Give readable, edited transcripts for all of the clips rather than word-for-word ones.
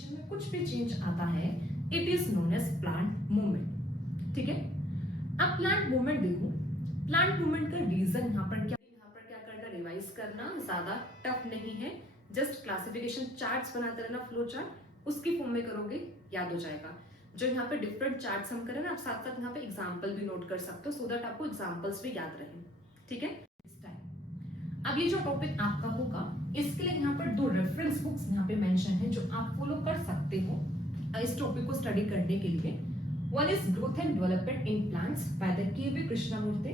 Classification में कुछ भी चेंज आता है it is known as plant movement. ठीक है, अब प्लांट मूवमेंट देखो, प्लांट मूवमेंट का रीजन यहाँ पर क्या करना, रिवाइज करना ज्यादा टफ नहीं है। जस्ट क्लासिफिकेशन चार्ट्स बनाते रहना, फ्लो चार्ट उसकी फॉर्म में करोगे याद हो जाएगा। जो यहाँ पे डिफरेंट चार्ट्स हम करें ना, आप साथ साथ यहाँ पे एग्जाम्पल भी नोट कर सकते हो सो दैट आपको एग्जाम्पल्स भी याद रहे। ठीक है, इस टाइम अब ये जो टॉपिक आपका होगा इसके लिए यहाँ पर दो रेफरेंस बुक्स यहाँ पे मेंशन है जो आप फॉलो कर सकते हो इस टॉपिक को स्टडी करने के लिए। One is growth and development in plants by the K V. Krishnamurthy.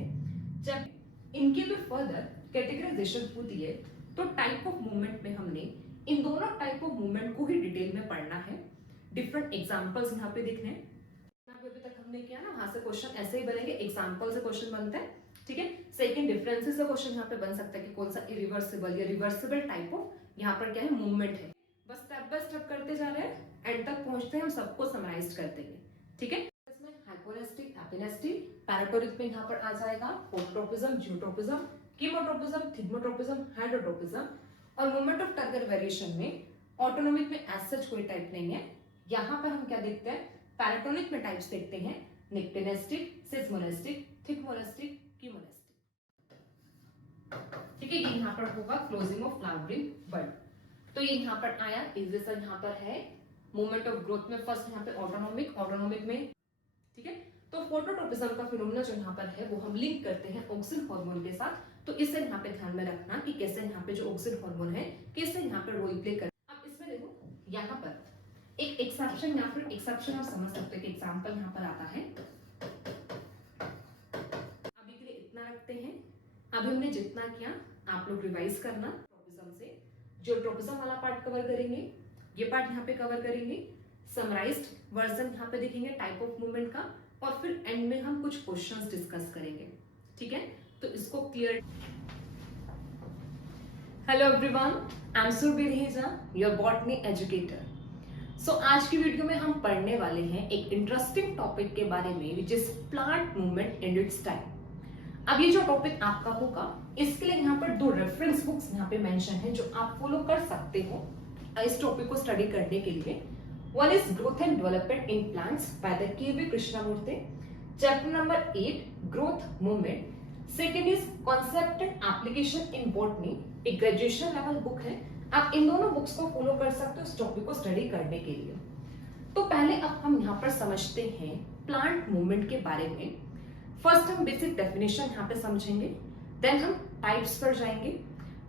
जब इनके भी फर्दर कैटेगराइजेशन होती है तो टाइप ऑफ मूवमेंट में हमने इन दोनों टाइप ऑफ मूवमेंट को ही डिटेल में पढ़ना है। डिफरेंट एग्जांपल्स यहाँ पे देखने हैं, अभी तक हमने किया ना, वहां से क्वेश्चन ऐसे ही बनेंगे, एग्जांपल से क्वेश्चन बनते हैं। ठीक है, सेकंड डिफरेंसेस से क्वेश्चन यहाँ पे बन सकता है कि कौन सा इरिवर्सिबल या रिवर्सिबल टाइप ऑफ यहाँ पर क्या है मूवमेंट है। बस स्टेप बाय स्टेप करते जा रहे हैं, एंड तक पहुंचते हैं हम सबको समराइज कर देंगे। ठीक है, इसमें हाइपोनेस्टिक, एपिनेस्टिक, पैराटोरिक में यहाँ पर आ जाएगा ऑटोट्रोपिज्म, जियोट्रोपिज्म, कीमोट्रोपिज्म, थिग्मोट्रोपिज्म, हाइड्रोट्रोपिज्म। और मूवमेंट ऑफ टर्गर वेरिएशन में ऑटोनोमिक में एज सच कोई टाइप नहीं है। यहाँ पर हम क्या देखते हैं, पैराटोनिक में टाइप्स देखते हैं, निक्टेनेस्टिक, सिस्मोनेस्टिक, थिकमोनेस्टिक, कीमोनेस्टिक। ठीक है, ये यहाँ पर होगा क्लोजिंग ऑफ फ्लावरिंग बड। तो ये यहाँ पर आया, इस यहाँ पर है मूवमेंट ऑफ ग्रोथ में फर्स्ट यहाँ पे ऑटोनोमिक में। ठीक है, तो फोटोट्रोपिज्म का फिनोमेना जो यहाँ पर है वो हम लिंक करते हैं ऑक्सिन हार्मोन के साथ। तो इसे यहाँ पे ध्यान में रखना कि कैसे यहाँ पे जो ऑक्सिन हार्मोन है कैसे यहाँ पे रोल प्ले कर। अब इसमें देखो यहाँ पर एक एक्सेप्शन, या फिर एक्सेप्शन आप समझ सकते हो कि एग्जांपल यहाँ पर आता है। अभी के लिए इतना रखते हैं। अभी हमने जितना किया आप लोग रिवाइज करना। ट्रोपिज्म से जो ट्रोपिज्म वाला पार्ट कवर करेंगे, ये पार्ट यहाँ पे कवर करेंगे, समराइज्ड वर्जन यहाँ पे देखेंगे टाइप ऑफ मूवमेंट का, और फिर एंड में हम कुछ क्वेश्चंस डिस्कस करेंगे। ठीक है, तो इसको clear. Hello everyone, I am Surabhi Raheja, your botany educator. So आज की वीडियो में हम पढ़ने वाले हैं एक इंटरेस्टिंग टॉपिक के बारे में which is plant movement in its time. अब ये जो टॉपिक आपका होगा इसके लिए यहाँ पर दो रेफरेंस बुक्स यहाँ पे मेंशन है जो आप फॉलो कर सकते हो इस टॉपिक को स्टडी करने के लिए। One is growth and development in plants by the K V. Krishnamurthy, chapter number 8 growth movement. Second is concept and application in botany, एक ग्रेजुएशन लेवल बुक है। आप इन दोनों बुक्स को फॉलो कर सकते हो इस टॉपिक को स्टडी करने के लिए। तो पहले अब हम यहाँ पर समझते हैं प्लांट मूवमेंट के बारे में। फर्स्ट हम बेसिक डेफिनेशन यहाँ पे समझेंगे, देन हम टाइप्स पर जाएंगे,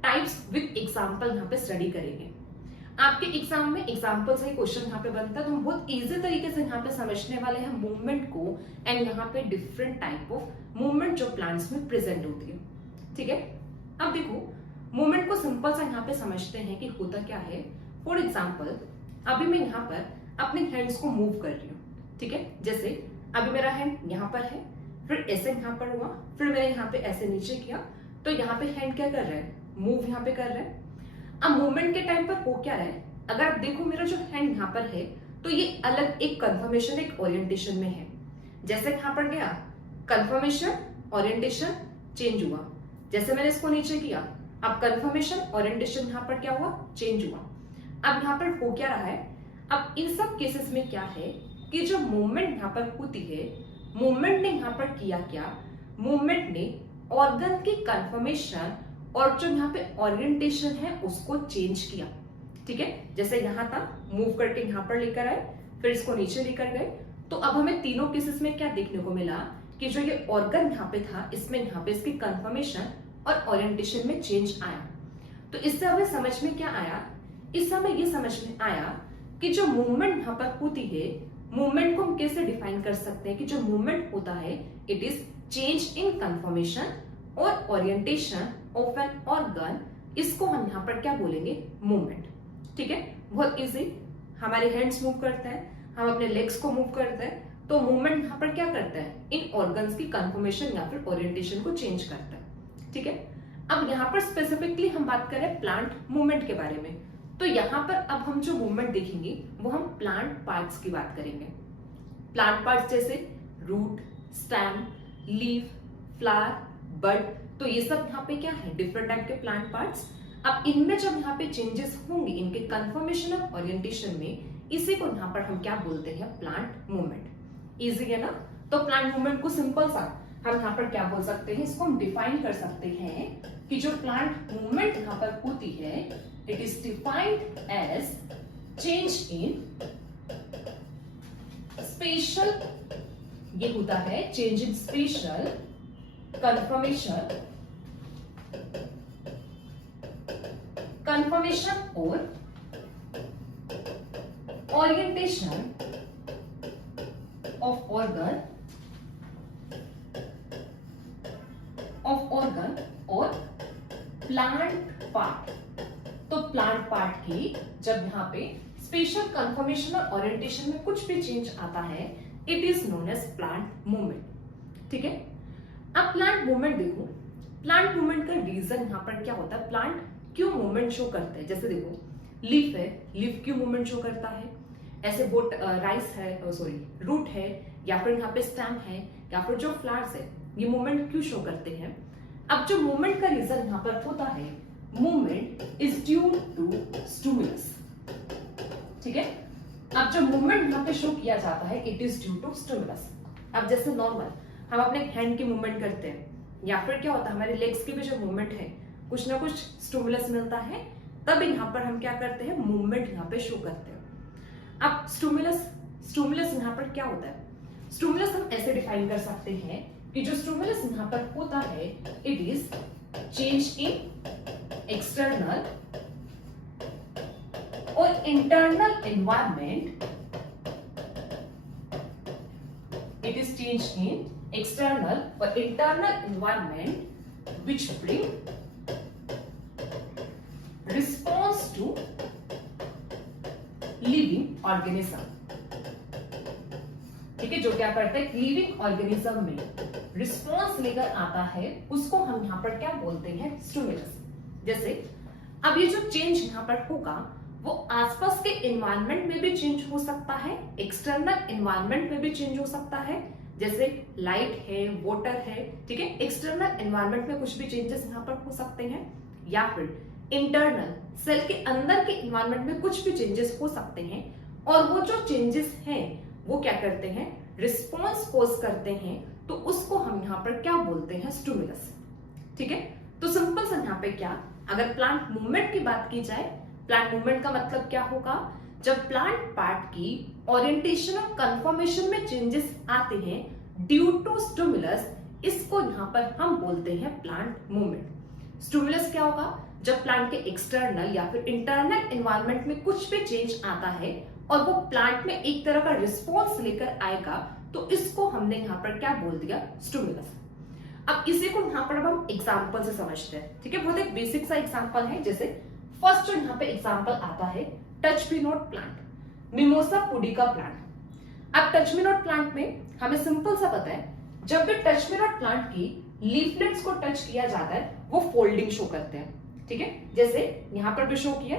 टाइप्स विद एग्जांपल यहाँ पे स्टडी करेंगे। आपके एग्जाम में एग्जांपल से क्वेश्चन यहाँ पे बनता है, तो हम बहुत इजी तरीके से यहाँ पे समझने वाले हैं मूवमेंट को, एंड यहाँ पे डिफरेंट टाइप ऑफ मूवमेंट जो प्लांट्स में प्रेजेंट होती है। ठीक है, अब देखो मूवमेंट को सिंपल सा यहाँ पे समझते हैं कि होता क्या है। फॉर एग्जाम्पल अभी मैं यहाँ पर अपने हैंड्स को मूव कर रही हूँ। ठीक है, जैसे अभी मेरा हैंड यहाँ पर है, फिर ऐसे यहाँ पर हुआ, फिर मैंने यहाँ पे ऐसे नीचे किया, तो यहाँ पे हैंड क्या कर रहा है, मूव यहाँ पे कर रहा है। अब मूवमेंट के टाइम पर हो क्या रहा है, अगर आप देखो मेरा जो हैंड यहाँ पर है तो ये अलग एक कन्फर्मेशन, एक ओरिएंटेशन में है। जैसे यहाँ पर गया कन्फर्मेशन, ओरिएंटेशन चेंज हुआ। जैसे मैंने इसको नीचे किया, अब कन्फर्मेशन, ओरिएंटेशन यहाँ पर क्या हुआ, चेंज हुआ। अब यहाँ पर हो क्या रहा है, अब इन सब केसेस में क्या है कि जो मूवमेंट यहाँ पर होती है, मूवमेंट ने यहाँ पर किया क्या, मूवमेंट ने ऑर्गन की कन्फर्मेशन और जो यहाँ पे ओरिएंटेशन है उसको चेंज किया। ठीक है, जैसे यहाँ था मूव करके यहाँ पर लेकर आए, फिर इसको नीचे लेकर गए। तो अब हमें तीनों केसेस में क्या देखने को मिला कि जो ये ऑर्गन यहाँ पे था इसमें यहाँ पे इसकी कन्फर्मेशन और ओरिएंटेशन में चेंज आया। तो इससे हमें समझ में क्या आया, इससे हमें ये समझ में आया कि जो मूवमेंट यहाँ पर होती है, मूवमेंट को हम कैसे डिफाइन कर सकते हैं कि जो मूवमेंट होता है it is change in confirmation और ओरिएंटेशन ऑफ एन ऑर्गन। इसको हम यहाँ पर क्या बोलेंगे, मूवमेंट। ठीक है, बहुत इजी। हमारे हैंड्स मूव करते हैं, हम अपने लेग्स को मूव करते हैं, तो मूवमेंट यहाँ पर क्या करता है, इन ऑर्गन्स की कन्फर्मेशन या फिर ओरिएंटेशन को चेंज करता है। ठीक है, अब यहाँ पर स्पेसिफिकली हम बात करें प्लांट मूवमेंट के बारे में, तो यहाँ पर अब हम जो मूवमेंट देखेंगे वो हम प्लांट पार्ट्स की बात करेंगे। प्लांट पार्ट्स जैसे रूट, स्टेम, लीफ, फ्लावर, बड, तो ये सब यहाँ पे क्या है, डिफरेंट टाइप के प्लांट पार्ट्स। अब इनमें जब यहाँ पे चेंजेस होंगे इनके कन्फर्मेशन और ओरिएंटेशन में, इसी को यहाँ पर हम क्या बोलते हैं, प्लांट मूवमेंट। इजी है ना। तो प्लांट मूवमेंट को सिंपल सा हम यहाँ पर क्या बोल सकते हैं, इसको हम डिफाइन कर सकते हैं कि जो प्लांट मूवमेंट यहाँ पर होती है, it is defined as change in special, ये होता है चेंज इन स्पेशल कंफर्मेशन और orientation of organ और प्लांट पार्ट। तो प्लांट पार्ट की जब यहाँ पे स्पेशल कंफर्मेशन और ओरिएंटेशन में कुछ भी चेंज आता है, it is known as plant movement. ठीक है। अब प्लांट मूवमेंट देखो, प्लांट मूवमेंट का रीजन यहाँ पर क्या होता है, प्लांट क्यों मूवमेंट शो करते हैं। जैसे देखो लीफ है, लीफ क्यों मूवमेंट शो करता है, ऐसे बोट राइस है, सॉरी रूट है, या फिर यहाँ पे स्टेम है, या फिर जो फ्लावर्स है, ये मूवमेंट क्यों शो करते हैं। अब जो मूवमेंट का रीजन यहाँ पर होता है, movement is due to stimulus. ठीक है। अब जो मूवमेंट यहाँ पे शो किया जाता है, it is due to stimulus. अब जैसे नॉर्मल हम अपने हैंड की मूवमेंट करते हैं, या फिर क्या होता है हमारे लेग्स की भी जो मूवमेंट है, कुछ ना कुछ स्टिमुलस मिलता है, तब यहाँ पर हम क्या करते हैं, मूवमेंट यहाँ पे शो करते हैं। अब स्टिमुलस यहाँ पर क्या होता है, स्टिमुलस हम ऐसे डिफाइन कर सकते हैं कि जो स्टिमुलस यहाँ पर होता है, it is change in external और internal environment, it is change in external or internal environment which bring response to living organism। ठीक है। जो क्या करते हैं, लिविंग ऑर्गेनिज्म में रिस्पॉन्स लेकर आता है, उसको हम यहाँ पर क्या बोलते हैं, स्टिमुलस। जैसे अब ये जो चेंज यहाँ पर होगा, वो आसपास के एनवायरनमेंट में भी चेंज हो सकता है, एक्सटर्नल एनवायरनमेंट में भी चेंज हो सकता है, जैसे लाइट है, वाटर है। ठीक है। एक्सटर्नल एनवायरनमेंट में कुछ भी चेंजेस यहाँ पर हो सकते हैं, या फिर इंटरनल सेल के अंदर के एनवायरनमेंट में कुछ भी चेंजेस हो सकते हैं, और वो जो चेंजेस हैं वो क्या करते हैं, रिस्पॉन्स कोज करते हैं, तो उसको हम यहाँ पर क्या बोलते हैं, स्टिमुलस। ठीक है। तो सिंपल सा यहाँ पे क्या, अगर प्लांट मूवमेंट की बात की जाए, प्लांट मूवमेंट का मतलब क्या होगा, जब प्लांट पार्ट की ओरिएंटेशन और कंफर्मेशन में चेंजेस आते हैं ड्यू टू स्टिमुलस, इसको यहाँ पर हम बोलते हैं प्लांट मूवमेंट। स्टिमुलस क्या होगा, जब प्लांट के एक्सटर्नल या फिर इंटरनल एनवायरनमेंट में कुछ भी चेंज आता है और वो प्लांट में एक तरह का रिस्पॉन्स लेकर आएगा, तो इसको हमने यहाँ पर क्या बोल दिया, स्टिमुलस। अब इसी को यहाँ पर अब हम एग्जाम्पल से समझते हैं। ठीक है। बहुत एक बेसिक सा एग्जाम्पल है। जैसे फर्स्ट जो यहाँ पे एग्जाम्पल आता है, touch me not plant, mimosa pudica plant. अब टच मी नॉट प्लांट में हमें सिंपल सा पता है, जब भी टच मी नॉट प्लांट की लीफलेट्स को टच किया जाता है, वो फोल्डिंग शो करते हैं। ठीक है। जैसे यहाँ पर भी शो किया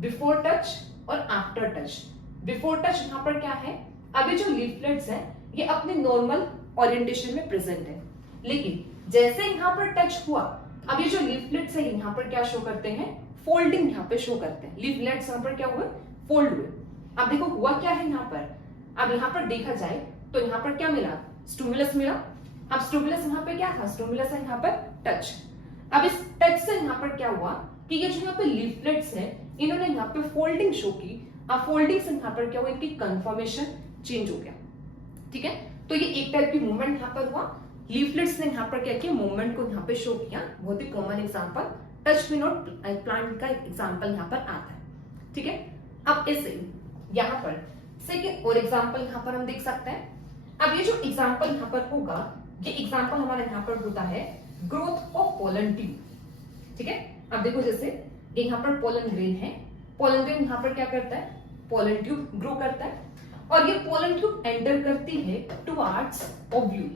बिफोर टच और आफ्टर टच। बिफोर टच यहाँ पर क्या है, अभी जो लीफलेट्स है ये अपने नॉर्मल ओरिएंटेशन में प्रेजेंट है, लेकिन जैसे यहाँ पर टच हुआ, अब ये जो लीफलेट्स है यहाँ पर क्या शो करते हैं, फोल्डिंग यहाँ पे शो करते हैं। लीफलेट्स यहाँ पर क्या हुए, फोल्ड हुए। अब देखो हुआ क्या है यहाँ पर, अब यहाँ पर देखा जाए तो यहाँ पर क्या मिला, स्टिमुलस मिला। अब स्टिमुलस यहाँ पे क्या था, स्टिमुलस है यहाँ पर टच। अब इस टच से यहाँ पर क्या हुआ कि ये जो यहाँ पे लीफलेट्स है, इन्होंने यहाँ पे फोल्डिंग शो की। अब फोल्डिंग से यहाँ पर क्या हुआ, इनकी कंफर्मेशन चेंज हो गया। ठीक है। तो ये एक टाइप की मूवमेंट यहाँ पर हुआ, लीफलेट्स ने यहाँ पर क्या किया, मूवमेंट को यहाँ पे शो किया। बहुत ही common example touch me not plant का एग्जांपल यहाँ पर आता है। ठीक है। अब इसे यहाँ पर सेकेंड और एग्जांपल यहाँ पर हम देख सकते हैं। अब ये जो एग्जांपल यहाँ पर होगा, ये एग्जांपल हमारा यहाँ पर होता है ग्रोथ ऑफ पोलन ट्यूब। ठीक है। अब देखो जैसे यहाँ पर पोलन ग्रेन है, पोलन ग्रेन यहाँ पर क्या करता है, पोलन ट्यूब ग्रो करता है, और ये पोलन ट्यूब एंटर करती है टुवर्ड्स ओव्यूल।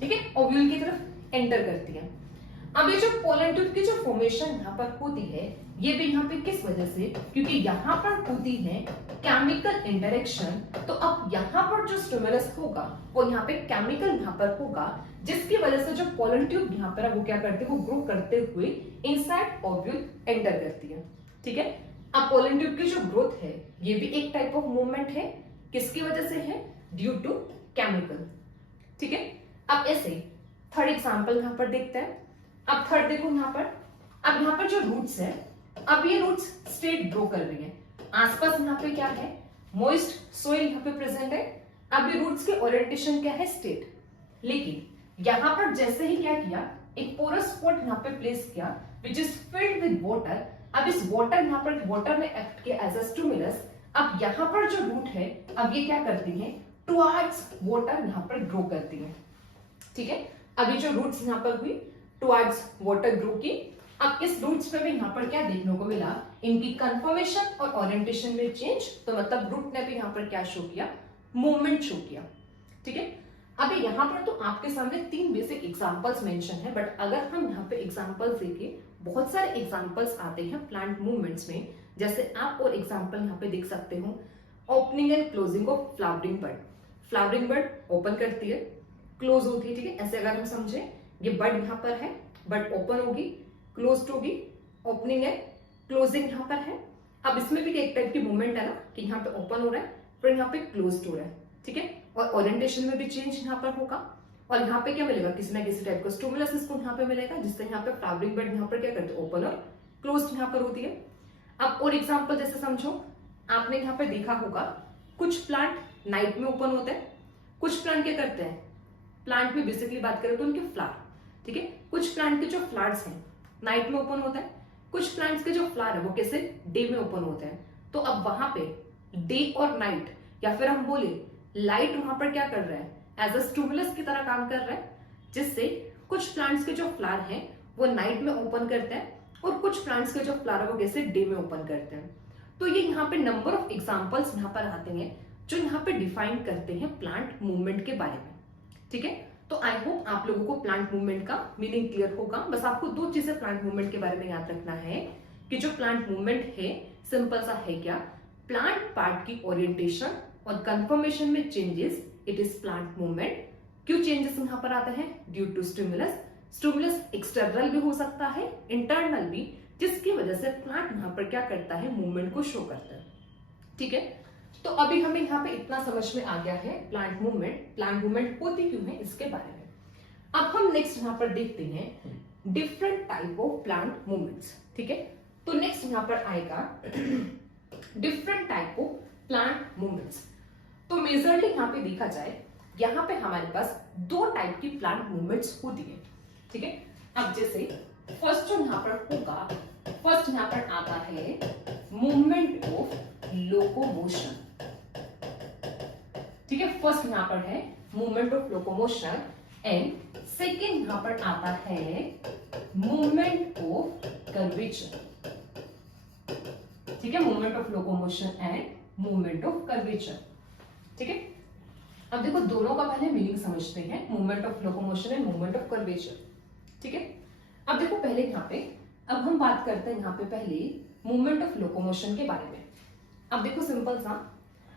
ठीक है। ओव्यूल की तरफ एंटर करती है। अब ये जो पोलन ट्यूब की जो फॉर्मेशन यहाँ पर होती है, ये भी यहाँ पे किस वजह से, क्योंकि यहाँ पर होती है केमिकल इंटरेक्शन। तो अब यहाँ पर जो स्टिमुलस होगा वो यहाँ पे केमिकल यहाँ पर होगा, जिसकी वजह से जो पोलन ट्यूब यहाँ पर वो क्या करती है, वो ग्रो करते हुए इनसाइड ओव्यूल एंटर करती है। ठीक है। अब पोलन ट्यूब की जो ग्रोथ है ये भी एक टाइप ऑफ मूवमेंट है, किसकी वजह से है? Due to chemical. ठीक है, अब ऐसे थर्ड एग्जांपल यहाँ पर देखते हैं। अब थर्ड देखो यहाँ पर, अब यहाँ पर जो रूट्स है, अब ये रूट्स स्टेट ग्रो कर रही है, आसपास यहाँ पे क्या है? मॉइस्ट सोइल यहाँ पे प्रेजेंट है। अब ये रूट्स के ओरिएंटेशन क्या है? स्टेट। लेकिन यहाँ पर जैसे ही क्या किया, एक पोरस स्पॉट यहाँ पे प्लेस किया which is filled with water. अब इस वाटर यहाँ पर वाटर ने एक्ट किया एज अ स्टिमुलस। अब यहाँ पर जो रूट है, अब ये क्या करती है? टुवर्ड्स वाटर यहाँ पर ग्रो करती है। ठीक है, अभी जो रूट्स यहाँ पर हुई टुवर्ड्स वाटर ग्रो की। अब इस रूट्स पे भी यहाँ पर क्या देखने को मिला? इनकी कंफर्मेशन और ओरिएंटेशन में चेंज। तो मतलब रूट ने भी यहाँ पर क्या शो किया? मूवमेंट शो किया। ठीक है, अभी यहाँ पर तो आपके सामने 3 बेसिक एग्जांपल्स मेंशन है, बट अगर हम यहाँ पे एग्जांपल्स देखें, बहुत सारे एग्जांपल्स आते हैं प्लांट मूवमेंट्स में। जैसे आप और एग्जांपल यहाँ पे देख सकते हो, opening and closing of flowering bird. Flowering bird open करती है, क्लोज होती है। ठीक है, ऐसे अगर हम समझे, ये बर्ड यहाँ पर है, बर्ड ओपन होगी, क्लोज होगी, ओपनिंग है, क्लोजिंग यहाँ पर है। अब इसमें भी एक टाइप की मूवमेंट है ना, कि यहाँ पे ओपन हो रहा है, फिर यहाँ पे क्लोज हो रहा है। ठीक है, और ओरिएंटेशन में भी चेंज यहाँ पर होगा। और यहाँ पे क्या मिलेगा? किसी ना किसी टाइप का स्टिमुलस इसको यहाँ पे मिलेगा, जिससे यहाँ पे फ्लावरिंग बर्ड यहाँ पर क्या करते हैं? ओपन और क्लोज यहाँ पर होती है। अब और एग्जांपल जैसे समझो, आपने यहाँ पे देखा होगा कुछ प्लांट नाइट में ओपन होते हैं, कुछ प्लांट क्या करते हैं? प्लांट में बेसिकली बात करें तो उनके फ्लावर। ठीक है, कुछ प्लांट के जो फ्लावर्स हैं नाइट में ओपन होता है, कुछ प्लांट्स के जो फ्लावर है वो कैसे? डे में ओपन होते हैं। तो अब वहां पे डे और नाइट, या फिर हम बोले लाइट वहां पर क्या कर रहा है? एज अ स्टिमुलस की तरह काम कर रहा है, जिससे कुछ प्लांट्स के जो फ्लावर हैं वो नाइट में ओपन करते हैं, और कुछ प्लांट्स के जो फ्लावर है वो कैसे? डे में ओपन करते हैं। तो ये यहाँ पे नंबर ऑफ एग्जांपल्स यहाँ पर आते हैं जो यहाँ पे डिफाइन करते हैं प्लांट मूवमेंट के बारे में। ठीक है, तो आई होप आप लोगों को प्लांट मूवमेंट का मीनिंग क्लियर होगा। बस आपको 2 चीजें प्लांट मूवमेंट के बारे में याद रखना है कि जो प्लांट मूवमेंट है सिंपल सा है क्या? प्लांट पार्ट की ओरिएंटेशन और कंफर्मेशन में changes, it is plant movement. क्यों चेंजेस यहाँ पर आते हैं? Due to stimulus. Stimulus external भी हो सकता है, इंटरनल भी, जिसकी वजह से प्लांट यहाँ पर क्या करता है? मूवमेंट को शो करता है। ठीक है, तो अभी हमें यहाँ पे इतना समझ में आ गया है प्लांट मूवमेंट होती क्यों है इसके बारे में। अब हम नेक्स्ट यहाँ पर देखते हैं different type of plant movements. ठीक है, तो नेक्स्ट यहाँ पर आएगा different type of plant movements. तो मेजरली यहाँ पे देखा जाए, यहाँ पे हमारे पास 2 टाइप की प्लांट मूवमेंट्स होती है। ठीक है, अब जैसे फर्स्ट जो यहाँ पर होगा, फर्स्ट यहाँ पर आता है मूवमेंट ऑफ लोकोमोशन। ठीक है, फर्स्ट यहाँ पर है movement of locomotion, and second यहाँ पर आता है मूवमेंट ऑफ कर्वेचर। ठीक है, movement of locomotion and movement of curvature. ठीक है, अब देखो दोनों का पहले मीनिंग समझते हैं, movement of locomotion and movement of curvature. ठीक है, अब देखो पहले यहाँ पे, अब हम बात करते हैं यहाँ पे पहले मूवमेंट ऑफ लोकोमोशन के बारे में। अब देखो सिंपल सा,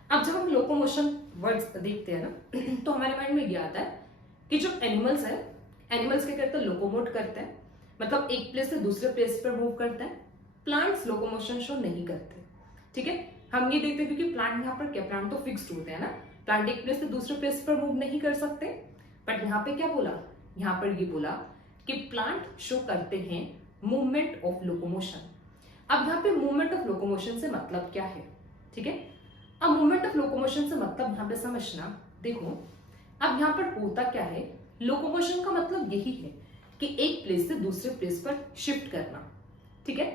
अब जब हम लोकोमोशन वर्ड्स देखते हैं ना, तो हमारे माइंड में ये आता है कि जो एनिमल्स है, एनिमल्स क्या करते हैं? लोकोमोट करते हैं, मतलब एक प्लेस से दूसरे प्लेस पर मूव करते हैं। प्लांट्स लोकोमोशन शो नहीं करते। ठीक है, हम ये देखते हैं क्योंकि प्लांट यहाँ पर क्या, प्लांट तो फिक्स्ड होते हैं ना, प्लांट एक प्लेस से दूसरे प्लेस पर मूव नहीं कर सकते। बट यहाँ पे क्या बोला? यहाँ पर ये बोला कि प्लांट शो करते हैं मूवमेंट ऑफ लोकोमोशन। अब यहाँ पे मूवमेंट ऑफ लोकोमोशन से मतलब क्या है? ठीक है, अब मूवमेंट ऑफ लोकोमोशन से मतलब यहाँ पे समझना, देखो अब यहाँ पर होता क्या है, लोकोमोशन का मतलब यही है कि एक प्लेस से दूसरे प्लेस पर शिफ्ट करना। ठीक है,